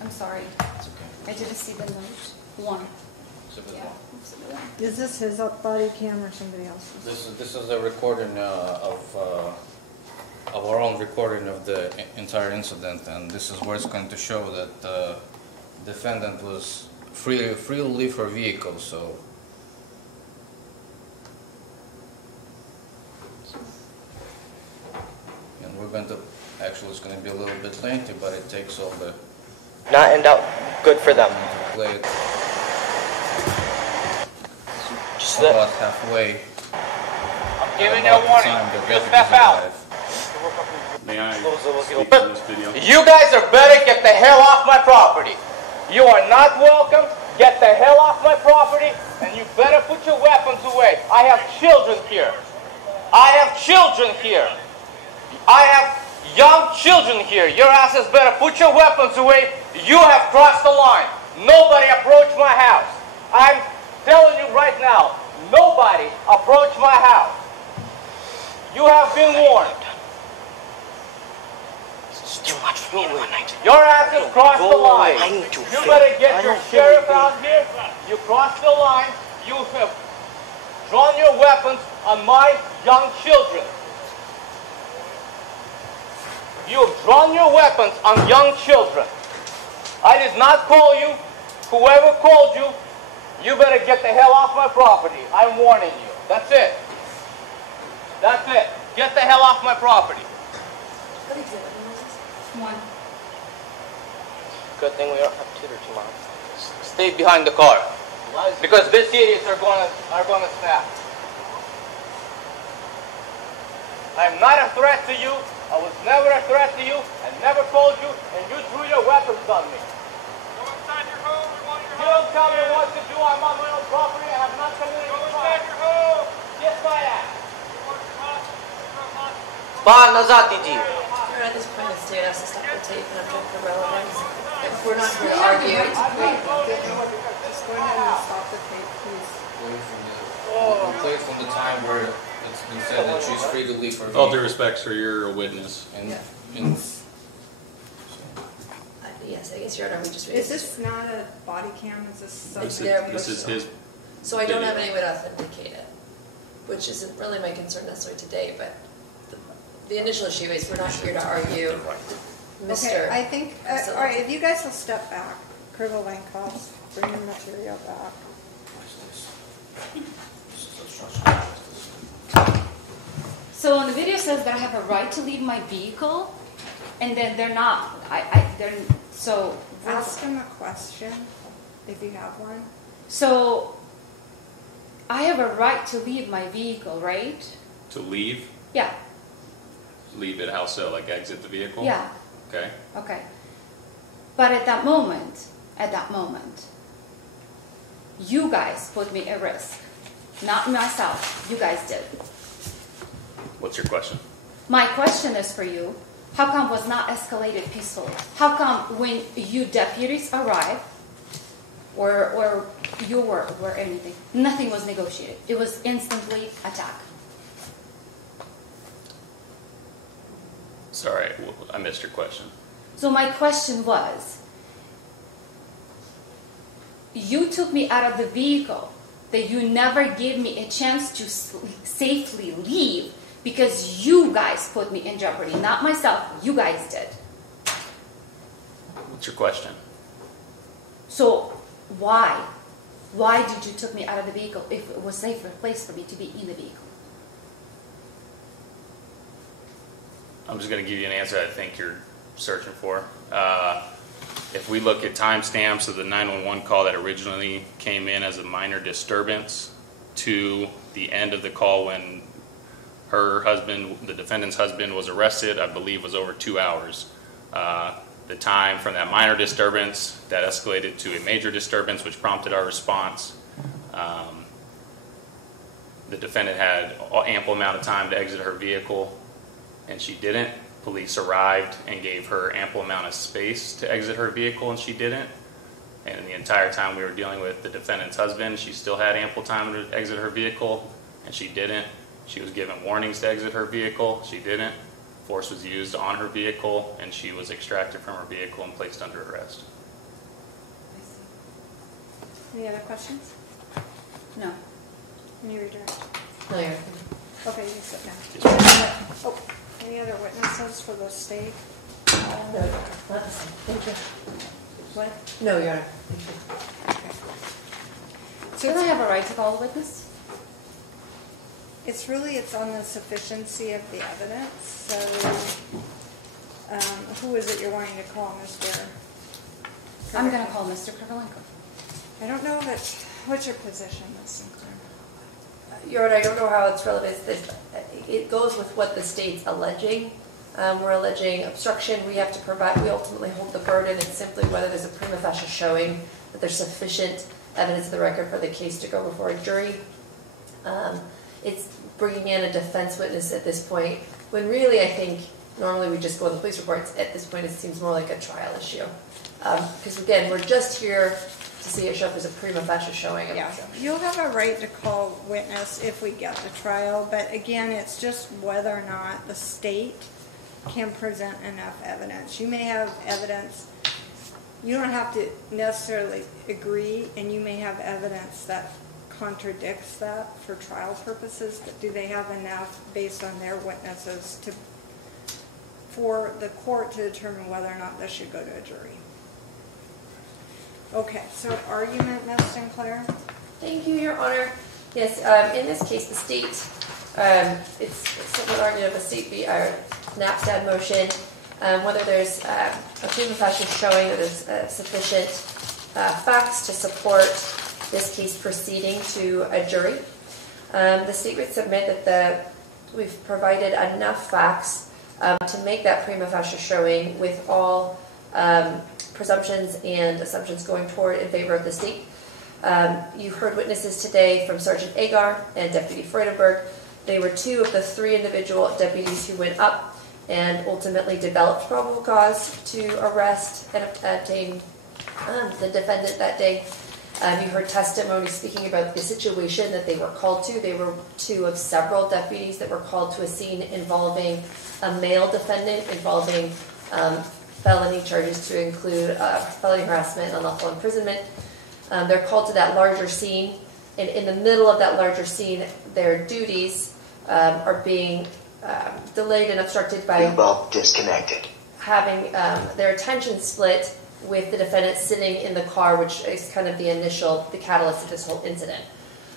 I'm sorry. It's okay. I didn't see the note. One. Exhibit Yeah. one. Exhibit one. Is this his body cam or somebody else's? This is a recording of our own recording of the entire incident, and this is where it's going to show that the defendant was free to leave her vehicle. So. And we're going to, actually it's going to be a little bit lengthy, but it takes all the... Not in doubt. Good for them. Play it Just about halfway. I'm giving you a warning. You step out. May I speak in this video? You guys are better get the hell off my property. You are not welcome. Get the hell off my property, and you better put your weapons away. I have children here. I have children here. I have young children here. Your asses better put your weapons away. You have crossed the line. Nobody approach my house. I'm telling you right now, nobody approach my house. You have been warned. It's too much for me one night. Your asses crossed the line. I need to You feel- better get I your don't feel sheriff anything. out here. You crossed the line. You have drawn your weapons on my young children. You have drawn your weapons on young children. I did not call you. Whoever called you, you better get the hell off my property. I'm warning you. That's it. That's it. Get the hell off my property. What exhibit was this? One. Good thing we don't have tutor tomorrow. Stay behind the car, because these idiots are gonna snap. I'm not a threat to you. I was never a threat to you. I never told you, and you drew your weapons on me. Go inside your home. We want your You don't tell me what to do. I'm on my own property. I have not committed any crime. Go inside your home. Kiss my ass. Ba, назад иди. At this point, the state has to stop the tape and object for relevance. If we're not here to argue, Just go ahead and stop the tape, please. Play from the time where it's been said that she's free to leave her All due vehicle. respect, sir, you're a witness. And, Yeah. and yes, I guess Your Honor, we just Is raised this not a body cam? Is this something? This is his. So I don't video. have any way to authenticate it, which isn't really my concern necessarily today, but the initial issue is we're not here to argue Mr. Okay, I think, all right, if you guys will step back, criminal handcuffs, bring the material back. So on the video says that I have a right to leave my vehicle, and then they're not. They're so. Ask him a question if you have one. So I have a right to leave my vehicle, right? To leave? Yeah. Leave it how so? Like exit the vehicle? Yeah. Okay. Okay. But at that moment, you guys put me at risk. Not myself. You guys did. What's your question? My question is for you. How come it was not escalated peacefully? How come when you deputies arrived, or you were, or anything, nothing was negotiated? It was instantly attack. Sorry, I missed your question. So my question was, you took me out of the vehicle, that you never gave me a chance to safely leave because you guys put me in jeopardy, not myself, you guys did. What's your question? So why? Why did you took me out of the vehicle if it was a safer place for me to be in the vehicle? I'm just going to give you an answer I think you're searching for. If we look at timestamps of the 911 call that originally came in as a minor disturbance to the end of the call when her husband, the defendant's husband, was arrested, I believe was over 2 hours. The time from that minor disturbance that escalated to a major disturbance, which prompted our response. The defendant had ample amount of time to exit her vehicle, and she didn't. Police arrived and gave her ample amount of space to exit her vehicle, and she didn't. And the entire time we were dealing with the defendant's husband, she still had ample time to exit her vehicle, and she didn't. She was given warnings to exit her vehicle, she didn't. Force was used on her vehicle, and she was extracted from her vehicle and placed under arrest. Any other questions? No. Any redirect? No, you're. Okay, you can sit down. Oh, any other witnesses for the state? No, not the same. Thank you. What? No, Your Honor. So do I have a right to call a witness? It's on the sufficiency of the evidence. So, who is it you're wanting to call, Mr.? I'm going to call Mr. Krivolenko. I don't know what's your position, Ms. Sinclair? Your Honor, I don't know how it's relevant. It goes with what the state's alleging. We're alleging obstruction. We have to provide, we ultimately hold the burden. It's simply whether there's a prima facie showing that there's sufficient evidence of the record for the case to go before a jury. It's bringing in a defense witness at this point, when really I think normally we just go on the police reports. At this point, it seems more like a trial issue. Because again, we're just here to see it show if there's a prima facie showing. Yeah, you'll have a right to call witness if we get to trial, but again, it's just whether or not the state can present enough evidence. You may have evidence, you don't have to necessarily agree, and you may have evidence that contradicts that for trial purposes, but do they have enough based on their witnesses for the court to determine whether or not this should go to a jury? Okay, so argument, Ms. Sinclair? Thank you, Your Honor. Yes, in this case, the state, it's somewhat argued of a state NAPSTAD motion, whether there's a prima facie showing that there's sufficient facts to support this case proceeding to a jury. The state would submit that we've provided enough facts to make that prima facie showing with all presumptions and assumptions going toward in favor of the state. You heard witnesses today from Sergeant Agar and Deputy Freudenberg. They were two of the three individual deputies who went up and ultimately developed probable cause to arrest and obtain the defendant that day. You heard testimony speaking about the situation that they were called to. They were two of several deputies that were called to a scene involving a male defendant, involving felony charges to include felony harassment and unlawful imprisonment. They're called to that larger scene, and in the middle of that larger scene, their duties are being delayed and obstructed by disconnected, having their attention split with the defendant sitting in the car, which is kind of the catalyst of this whole incident.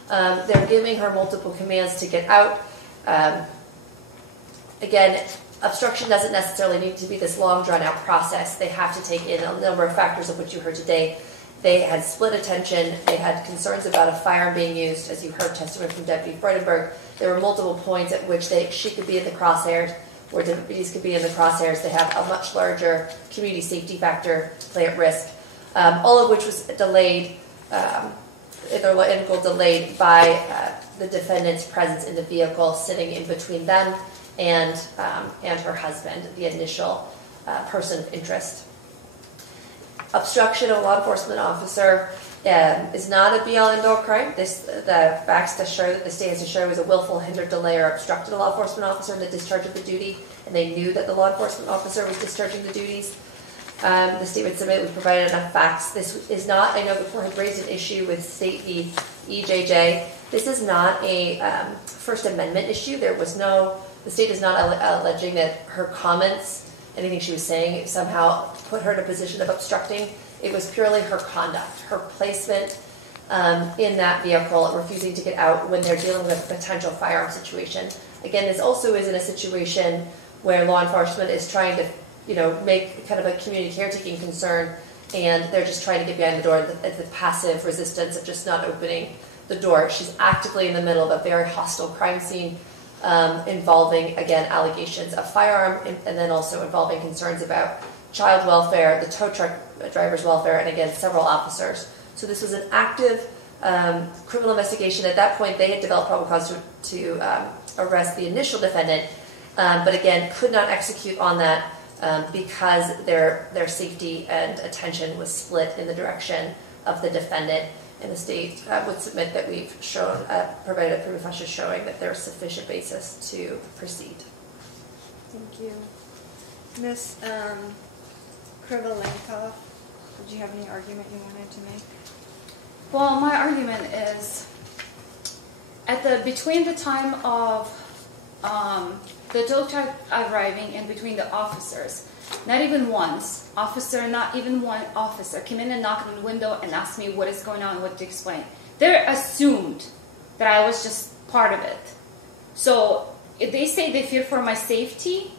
They're giving her multiple commands to get out. Again, obstruction doesn't necessarily need to be this long, drawn-out process. They have to take in a number of factors of which you heard today. They had split attention. They had concerns about a firearm being used, as you heard testimony from Deputy Freudenberg. There were multiple points at which she could be in the crosshairs, or deputies could be in the crosshairs. They have a much larger community safety factor play at risk, all of which was delayed, their end goal delayed by the defendant's presence in the vehicle, sitting in between them and her husband, the initial person of interest. Obstruction of a law enforcement officer is not a be-all, end-all crime. The facts to show that the state has to show is a willful, hindered, delay, or obstructed a law enforcement officer in the discharge of the duty, and they knew that the law enforcement officer was discharging the duties. The state would submit, we provided enough facts. This is not, I know before had raised an issue with state v. EJJ. This is not a First Amendment issue. The state is not alleging that her comments, anything she was saying, somehow put her in a position of obstructing. It was purely her conduct, her placement in that vehicle, refusing to get out when they're dealing with a potential firearm situation. Again, this also is in a situation where law enforcement is trying to, make kind of a community caretaking concern, and they're just trying to get behind the door, the passive resistance of just not opening the door. She's actively in the middle of a very hostile crime scene involving, again, allegations of firearm and then also involving concerns about child welfare, the tow truck driver's welfare, and again, several officers. So this was an active criminal investigation. At that point, they had developed probable cause to arrest the initial defendant, but again, could not execute on that because their safety and attention was split in the direction of the defendant. And the state would submit that we've shown, provided a proof of showing that there's sufficient basis to proceed. Thank you. Ms. Krivolenko, did you have any argument you wanted to make? Well, my argument is between the time of the tow truck arriving and between the officers, not even one officer came in and knocked on the window and asked me what is going on, what to explain. They assumed that I was just part of it. So if they say they fear for my safety,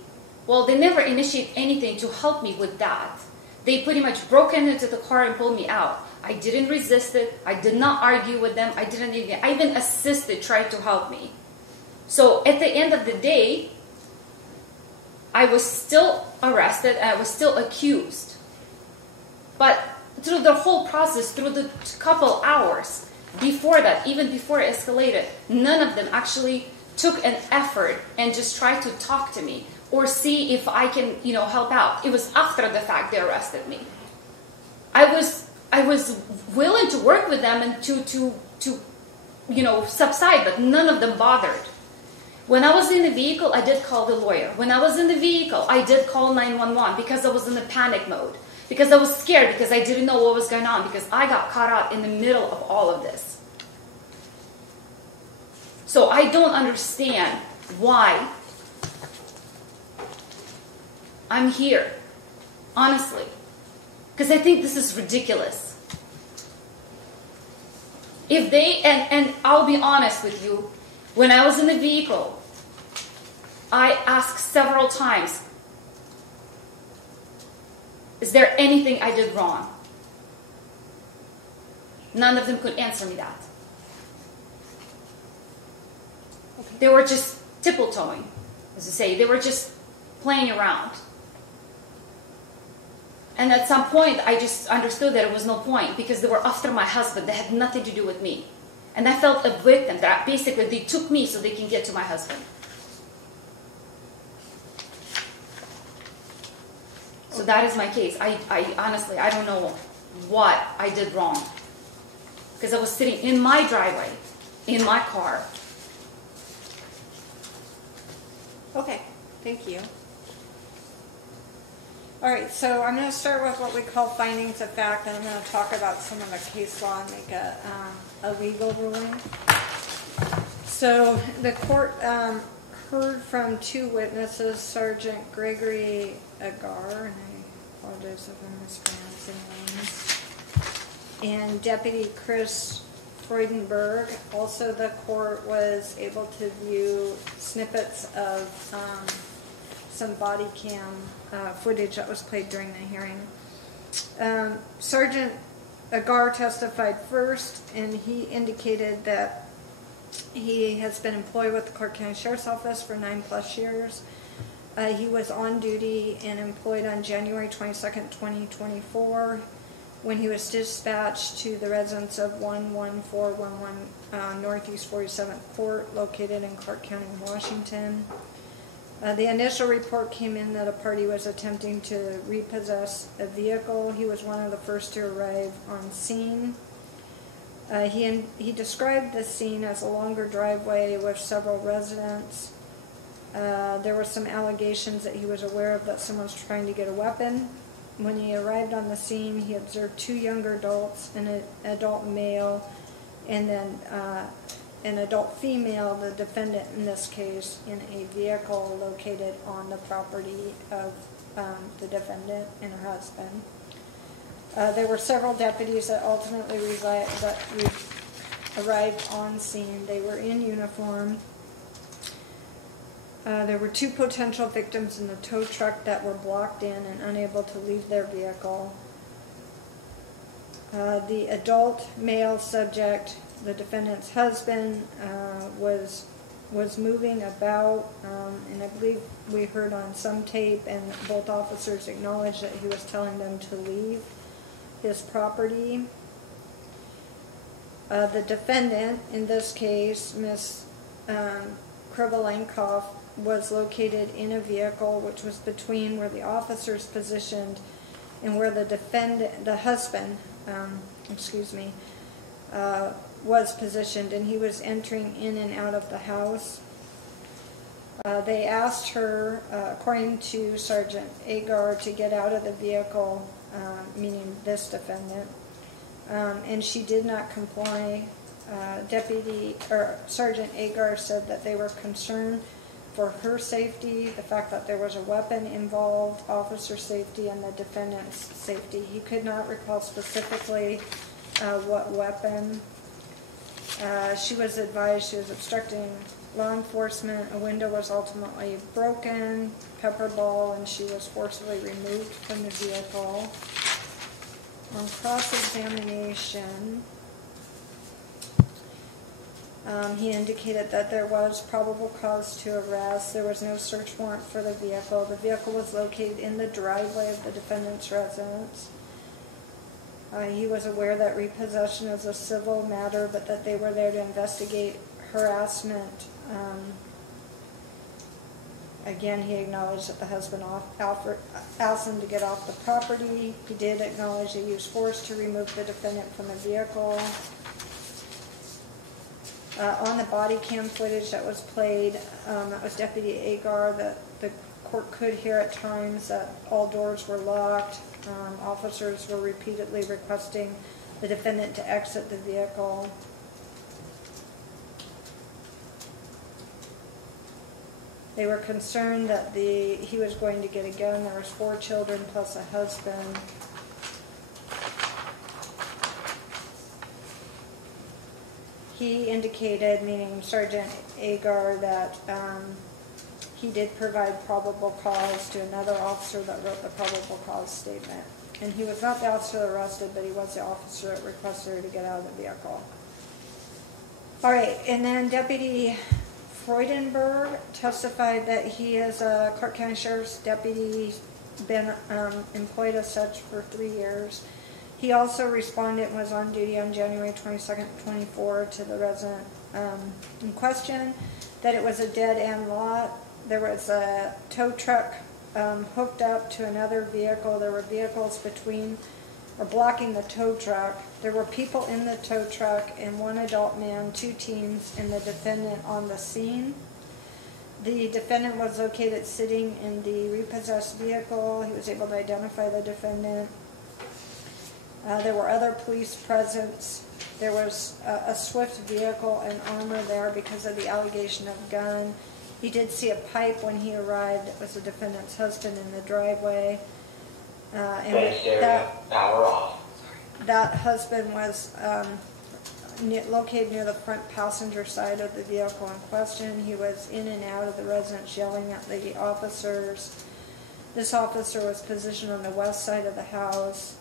well, they never initiate anything to help me with that. They pretty much broke into the car and pulled me out. I didn't resist it. I did not argue with them. I even assisted, tried to help me. So at the end of the day, I was still arrested and I was still accused. But through the whole process, through the couple hours before that, even before it escalated, none of them actually took an effort and just tried to talk to me or see if I can, help out. It was after the fact they arrested me. I was willing to work with them and to subside, but none of them bothered. When I was in the vehicle, I did call the lawyer. When I was in the vehicle, I did call 911 because I was in the panic mode, because I was scared, because I didn't know what was going on, because I got caught out in the middle of all of this. So I don't understand why I'm here, honestly, because I think this is ridiculous. If they, and I'll be honest with you, when I was in the vehicle, I asked several times, is there anything I did wrong? None of them could answer me that. Okay. They were just tiptoeing, as I say. They were just playing around. And at some point, I just understood that it was no point because they were after my husband. They had nothing to do with me. And I felt a victim that basically they took me so they can get to my husband. So that is my case. I honestly, I don't know what I did wrong. Because I was sitting in my driveway, in my car. Okay, thank you. All right, so I'm going to start with what we call findings of fact, and I'm going to talk about some of the case law and make a legal ruling. So the court heard from two witnesses, Sergeant Gregory Agar, and I apologize if I'm mispronouncing names, and Deputy Chris Freudenberg. Also, the court was able to view snippets of some body cam footage that was played during the hearing. Sergeant Agar testified first, and he indicated that he has been employed with the Clark County Sheriff's Office for 9+ years. He was on duty and employed on January 22nd, 2024, when he was dispatched to the residence of 11411 Northeast 47th Court, located in Clark County, Washington. The initial report came in that a party was attempting to repossess a vehicle. He was one of the first to arrive on scene. He described the scene as a longer driveway with several residents. There were some allegations that he was aware of that someone was trying to get a weapon. When he arrived on the scene, he observed 2 younger adults, an adult male, and then an adult female, the defendant in this case, in a vehicle located on the property of the defendant and her husband. There were several deputies that ultimately arrived on scene. They were in uniform. There were 2 potential victims in the tow truck that were blocked in and unable to leave their vehicle. The adult male subject, the defendant's husband, was moving about, and I believe we heard on some tape, and both officers acknowledged that he was telling them to leave his property. The defendant, in this case, Ms. Krivolenkoff, was located in a vehicle which was between where the officers positioned and where the husband, was positioned, and he was entering in and out of the house. They asked her, according to Sergeant Agar, to get out of the vehicle, meaning this defendant, and she did not comply. Sergeant Agar said that they were concerned for her safety, the fact that there was a weapon involved, officer safety, and the defendant's safety. He could not recall specifically what weapon. She was advised she was obstructing law enforcement. A window was ultimately broken, pepper ball, and she was forcibly removed from the vehicle. On cross-examination, he indicated that there was probable cause to arrest. There was no search warrant for the vehicle. The vehicle was located in the driveway of the defendant's residence. He was aware that repossession is a civil matter, but that they were there to investigate harassment. Again, he acknowledged that the husband asked him to get off the property. He did acknowledge that he was forced to remove the defendant from the vehicle. On the body cam footage that was played, that was Deputy Agar, that the court could hear at times that all doors were locked. Officers were repeatedly requesting the defendant to exit the vehicle. They were concerned that he was going to get a gun. There was 4 children plus a husband. He indicated, meaning Sergeant Agar, that he did provide probable cause to another officer that wrote the probable cause statement. And he was not the officer that arrested, but he was the officer that requested her to get out of the vehicle. All right, and then Deputy Freudenberg testified that he is a Clark County Sheriff's deputy, been employed as such for 3 years. He also responded and was on duty on January 22nd, 24 to the resident in question, that it was a dead-end lot. There was a tow truck hooked up to another vehicle. There were vehicles between or blocking the tow truck. There were people in the tow truck, and 1 adult man, 2 teens, and the defendant on the scene. The defendant was located sitting in the repossessed vehicle. He was able to identify the defendant. There were other police presence. There was a swift vehicle and armor there because of the allegation of gun. He did see a pipe when he arrived. It was the defendant's husband in the driveway. And that husband was located near the front passenger side of the vehicle in question. He was in and out of the residence yelling at the officers. This officer was positioned on the west side of the house.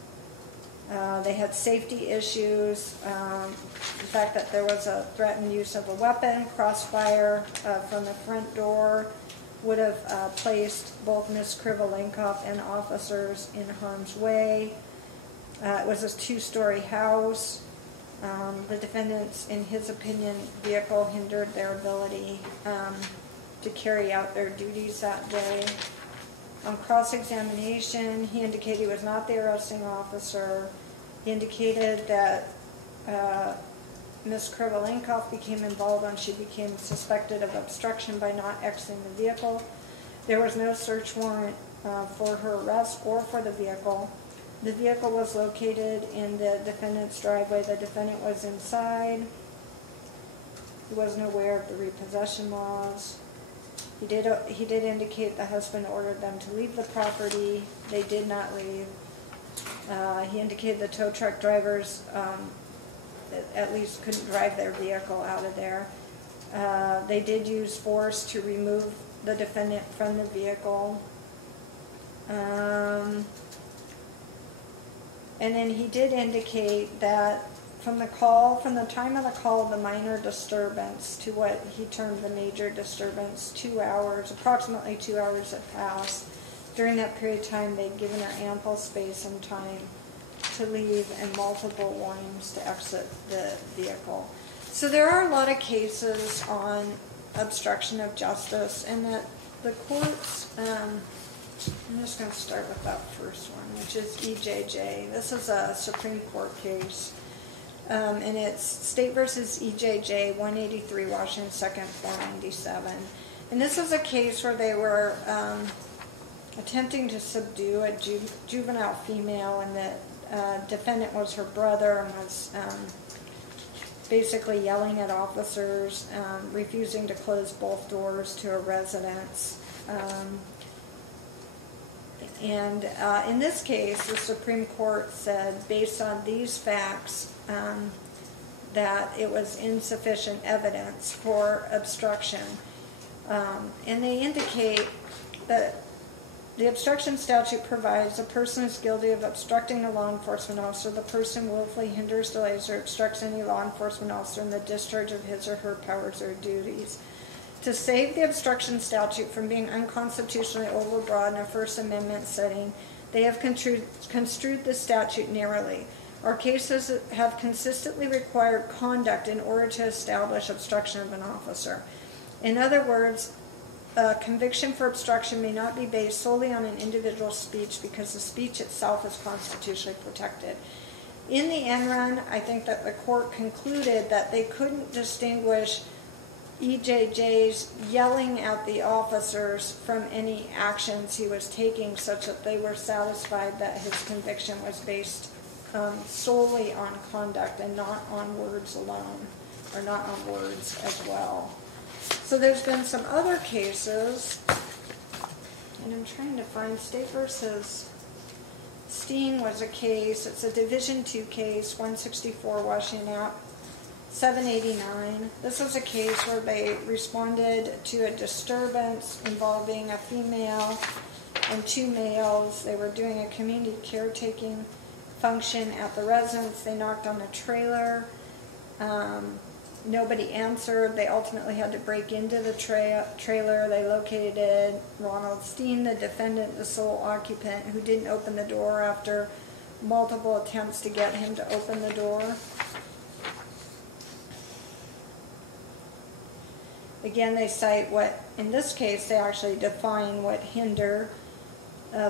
They had safety issues, the fact that there was a threatened use of a weapon, crossfire from the front door would have placed both Ms. Krivolenkoff and officers in harm's way. It was a two-story house. The defendant's, in his opinion, vehicle hindered their ability to carry out their duties that day. On cross-examination, he indicated he was not the arresting officer. He indicated that Ms. Krivolenkoff became involved when she became suspected of obstruction by not exiting the vehicle. There was no search warrant for her arrest or for the vehicle. The vehicle was located in the defendant's driveway. The defendant was inside. He wasn't aware of the repossession laws. He did indicate the husband ordered them to leave the property. They did not leave. He indicated the tow truck drivers at least couldn't drive their vehicle out of there. They did use force to remove the defendant from the vehicle. And then he did indicate that from the time of the call of the minor disturbance to what he termed the major disturbance, approximately 2 hours had passed. During that period of time, they'd given her ample space and time to leave and multiple warnings to exit the vehicle. So there are a lot of cases on obstruction of justice, and that the courts, I'm just going to start with that first one, which is EJJ. This is a Supreme Court case, and it's State versus EJJ, 183 Washington 2nd, 497. And this is a case where they were attempting to subdue a juvenile female, and the defendant was her brother and was basically yelling at officers, refusing to close both doors to a residence. And in this case, the Supreme Court said, based on these facts, that it was insufficient evidence for obstruction. And they indicate that the obstruction statute provides a person is guilty of obstructing a law enforcement officer. The person willfully hinders, delays, or obstructs any law enforcement officer in the discharge of his or her powers or duties. To save the obstruction statute from being unconstitutionally overbroad in a First Amendment setting, they have construed the statute narrowly. Our cases have consistently required conduct in order to establish obstruction of an officer. In other words, a conviction for obstruction may not be based solely on an individual's speech because the speech itself is constitutionally protected. In the end run, I think that the court concluded that they couldn't distinguish EJJ's yelling at the officers from any actions he was taking, such that they were satisfied that his conviction was based solely on conduct and not on words alone, or not on words as well. So there's been some other cases, and I'm trying to find State versus Steen was a case. It's a Division II case, 164 Washington App, 789. This was a case where they responded to a disturbance involving a female and two males. They were doing a community caretaking function at the residence. They knocked on a trailer. Nobody answered. They ultimately had to break into the trailer. They located Ronald Steen, the defendant, the sole occupant, who didn't open the door after multiple attempts to get him to open the door. Again, they cite what, in this case, they actually define what hinder,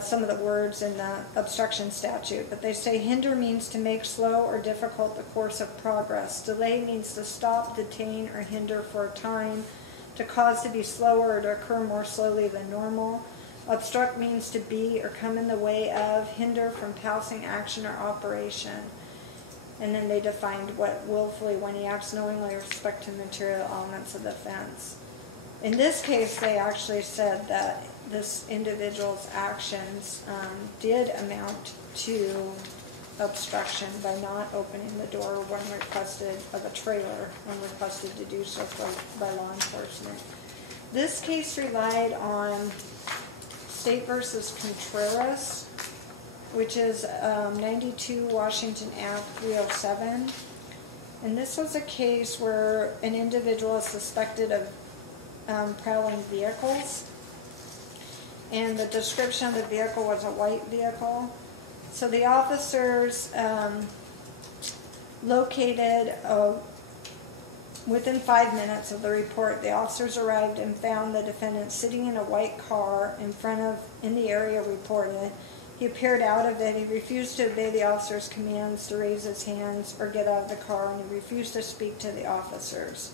some of the words in the obstruction statute, but they say hinder means to make slow or difficult the course of progress. Delay means to stop, detain, or hinder for a time, to cause to be slower or to occur more slowly than normal. Obstruct means to be or come in the way of, hinder from passing action or operation. And then they defined what willfully, when he acts knowingly with respect to material elements of the offense. In this case, they actually said that this individual's actions did amount to obstruction by not opening the door when requested of a trailer, when requested to do so by law enforcement. This case relied on State versus Contreras, which is 92 Washington Ave 307. And this was a case where an individual is suspected of prowling vehicles. And the description of the vehicle was a white vehicle. So the officers located, within 5 minutes of the report, the officers arrived and found the defendant sitting in a white car in the area reported. He appeared out of it. He refused to obey the officer's commands to raise his hands or get out of the car, and he refused to speak to the officers.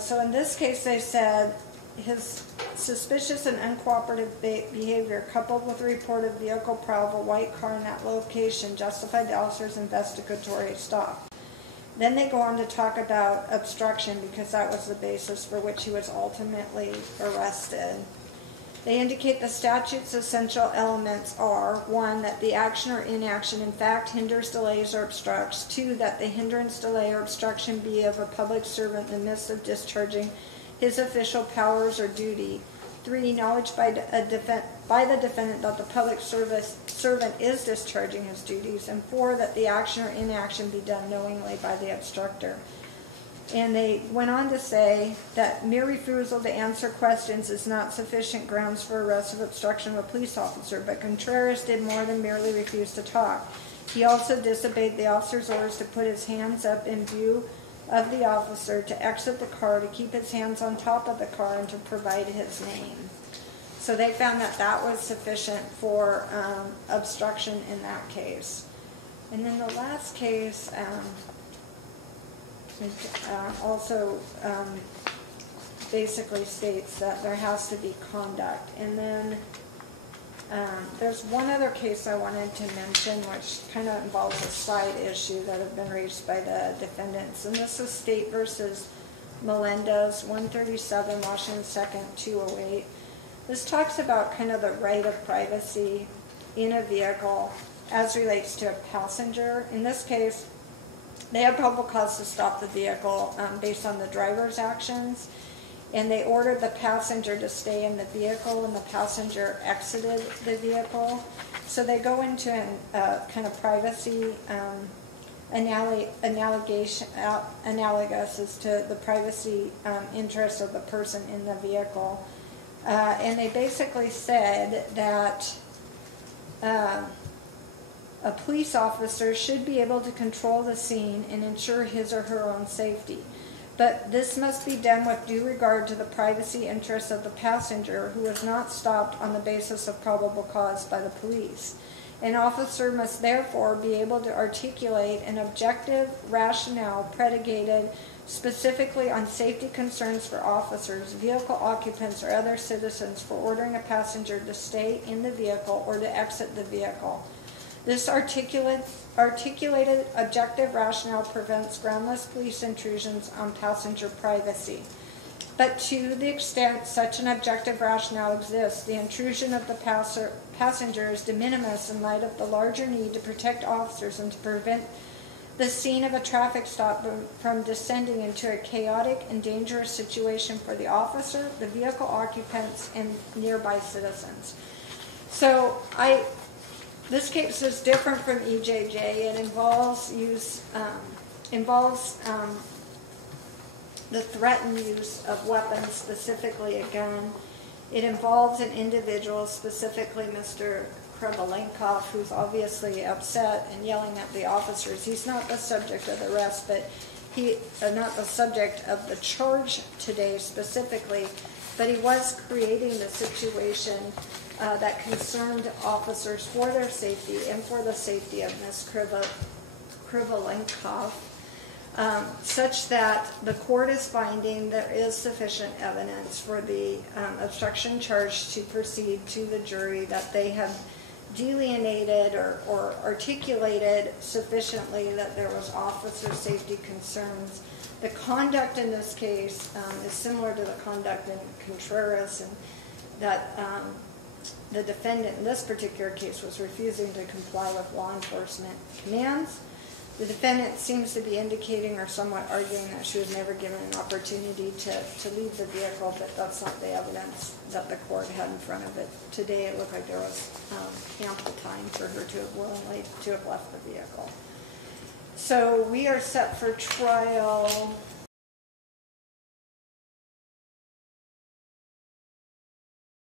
So in this case, they said his suspicious and uncooperative behavior, coupled with the report of vehicle prowl of a white car in that location, justified the officer's investigatory stop. Then they go on to talk about obstruction, because that was the basis for which he was ultimately arrested. They indicate the statute's essential elements are: 1, that the action or inaction in fact hinders, delays, or obstructs; 2, that the hindrance, delay, or obstruction be of a public servant in the midst of discharging his official powers or duty; 3, knowledge by the defendant that the public servant is discharging his duties; and 4, that the action or inaction be done knowingly by the obstructor. And they went on to say that mere refusal to answer questions is not sufficient grounds for arrest of obstruction of a police officer, but Contreras did more than merely refuse to talk. He also disobeyed the officer's orders to put his hands up in view of the officer, to exit the car, to keep his hands on top of the car, and to provide his name. So they found that that was sufficient for obstruction in that case. And then the last case also basically states that there has to be conduct. And then there's one other case I wanted to mention, which kind of involves a side issue that have been raised by the defendants. And this is State versus Melendez, 137 Washington 2nd, 208. This talks about kind of the right of privacy in a vehicle as relates to a passenger. In this case, they had probable cause to stop the vehicle based on the driver's actions, and they ordered the passenger to stay in the vehicle, and the passenger exited the vehicle. So they go into a kind of privacy analogous as to the privacy interest of the person in the vehicle. And they basically said that a police officer should be able to control the scene and ensure his or her own safety. But this must be done with due regard to the privacy interests of the passenger, who was not stopped on the basis of probable cause by the police. An officer must therefore be able to articulate an objective rationale predicated specifically on safety concerns for officers, vehicle occupants, or other citizens for ordering a passenger to stay in the vehicle or to exit the vehicle. This articulated objective rationale prevents groundless police intrusions on passenger privacy. But to the extent such an objective rationale exists, the intrusion of the passenger is de minimis in light of the larger need to protect officers and to prevent the scene of a traffic stop from descending into a chaotic and dangerous situation for the officer, the vehicle occupants, and nearby citizens. So this case is different from EJJ. It involves the threatened use of weapons, specifically a gun. It involves an individual, specifically Mr. Krevelenkov, who's obviously upset and yelling at the officers. He's not the subject of the arrest, but not the subject of the charge today specifically, but he was creating the situation that concerned officers for their safety and for the safety of Ms. Krevelenkov, such that the court is finding there is sufficient evidence for the obstruction charge to proceed to the jury, that they have delineated or articulated sufficiently that there was officer safety concerns. The conduct in this case is similar to the conduct in Contreras, and that the defendant in this particular case was refusing to comply with law enforcement commands. The defendant seems to be indicating or somewhat arguing that she was never given an opportunity to leave the vehicle, but that's not the evidence that the court had in front of it. Today it looked like there was ample time for her to have willingly to have left the vehicle. So we are set for trial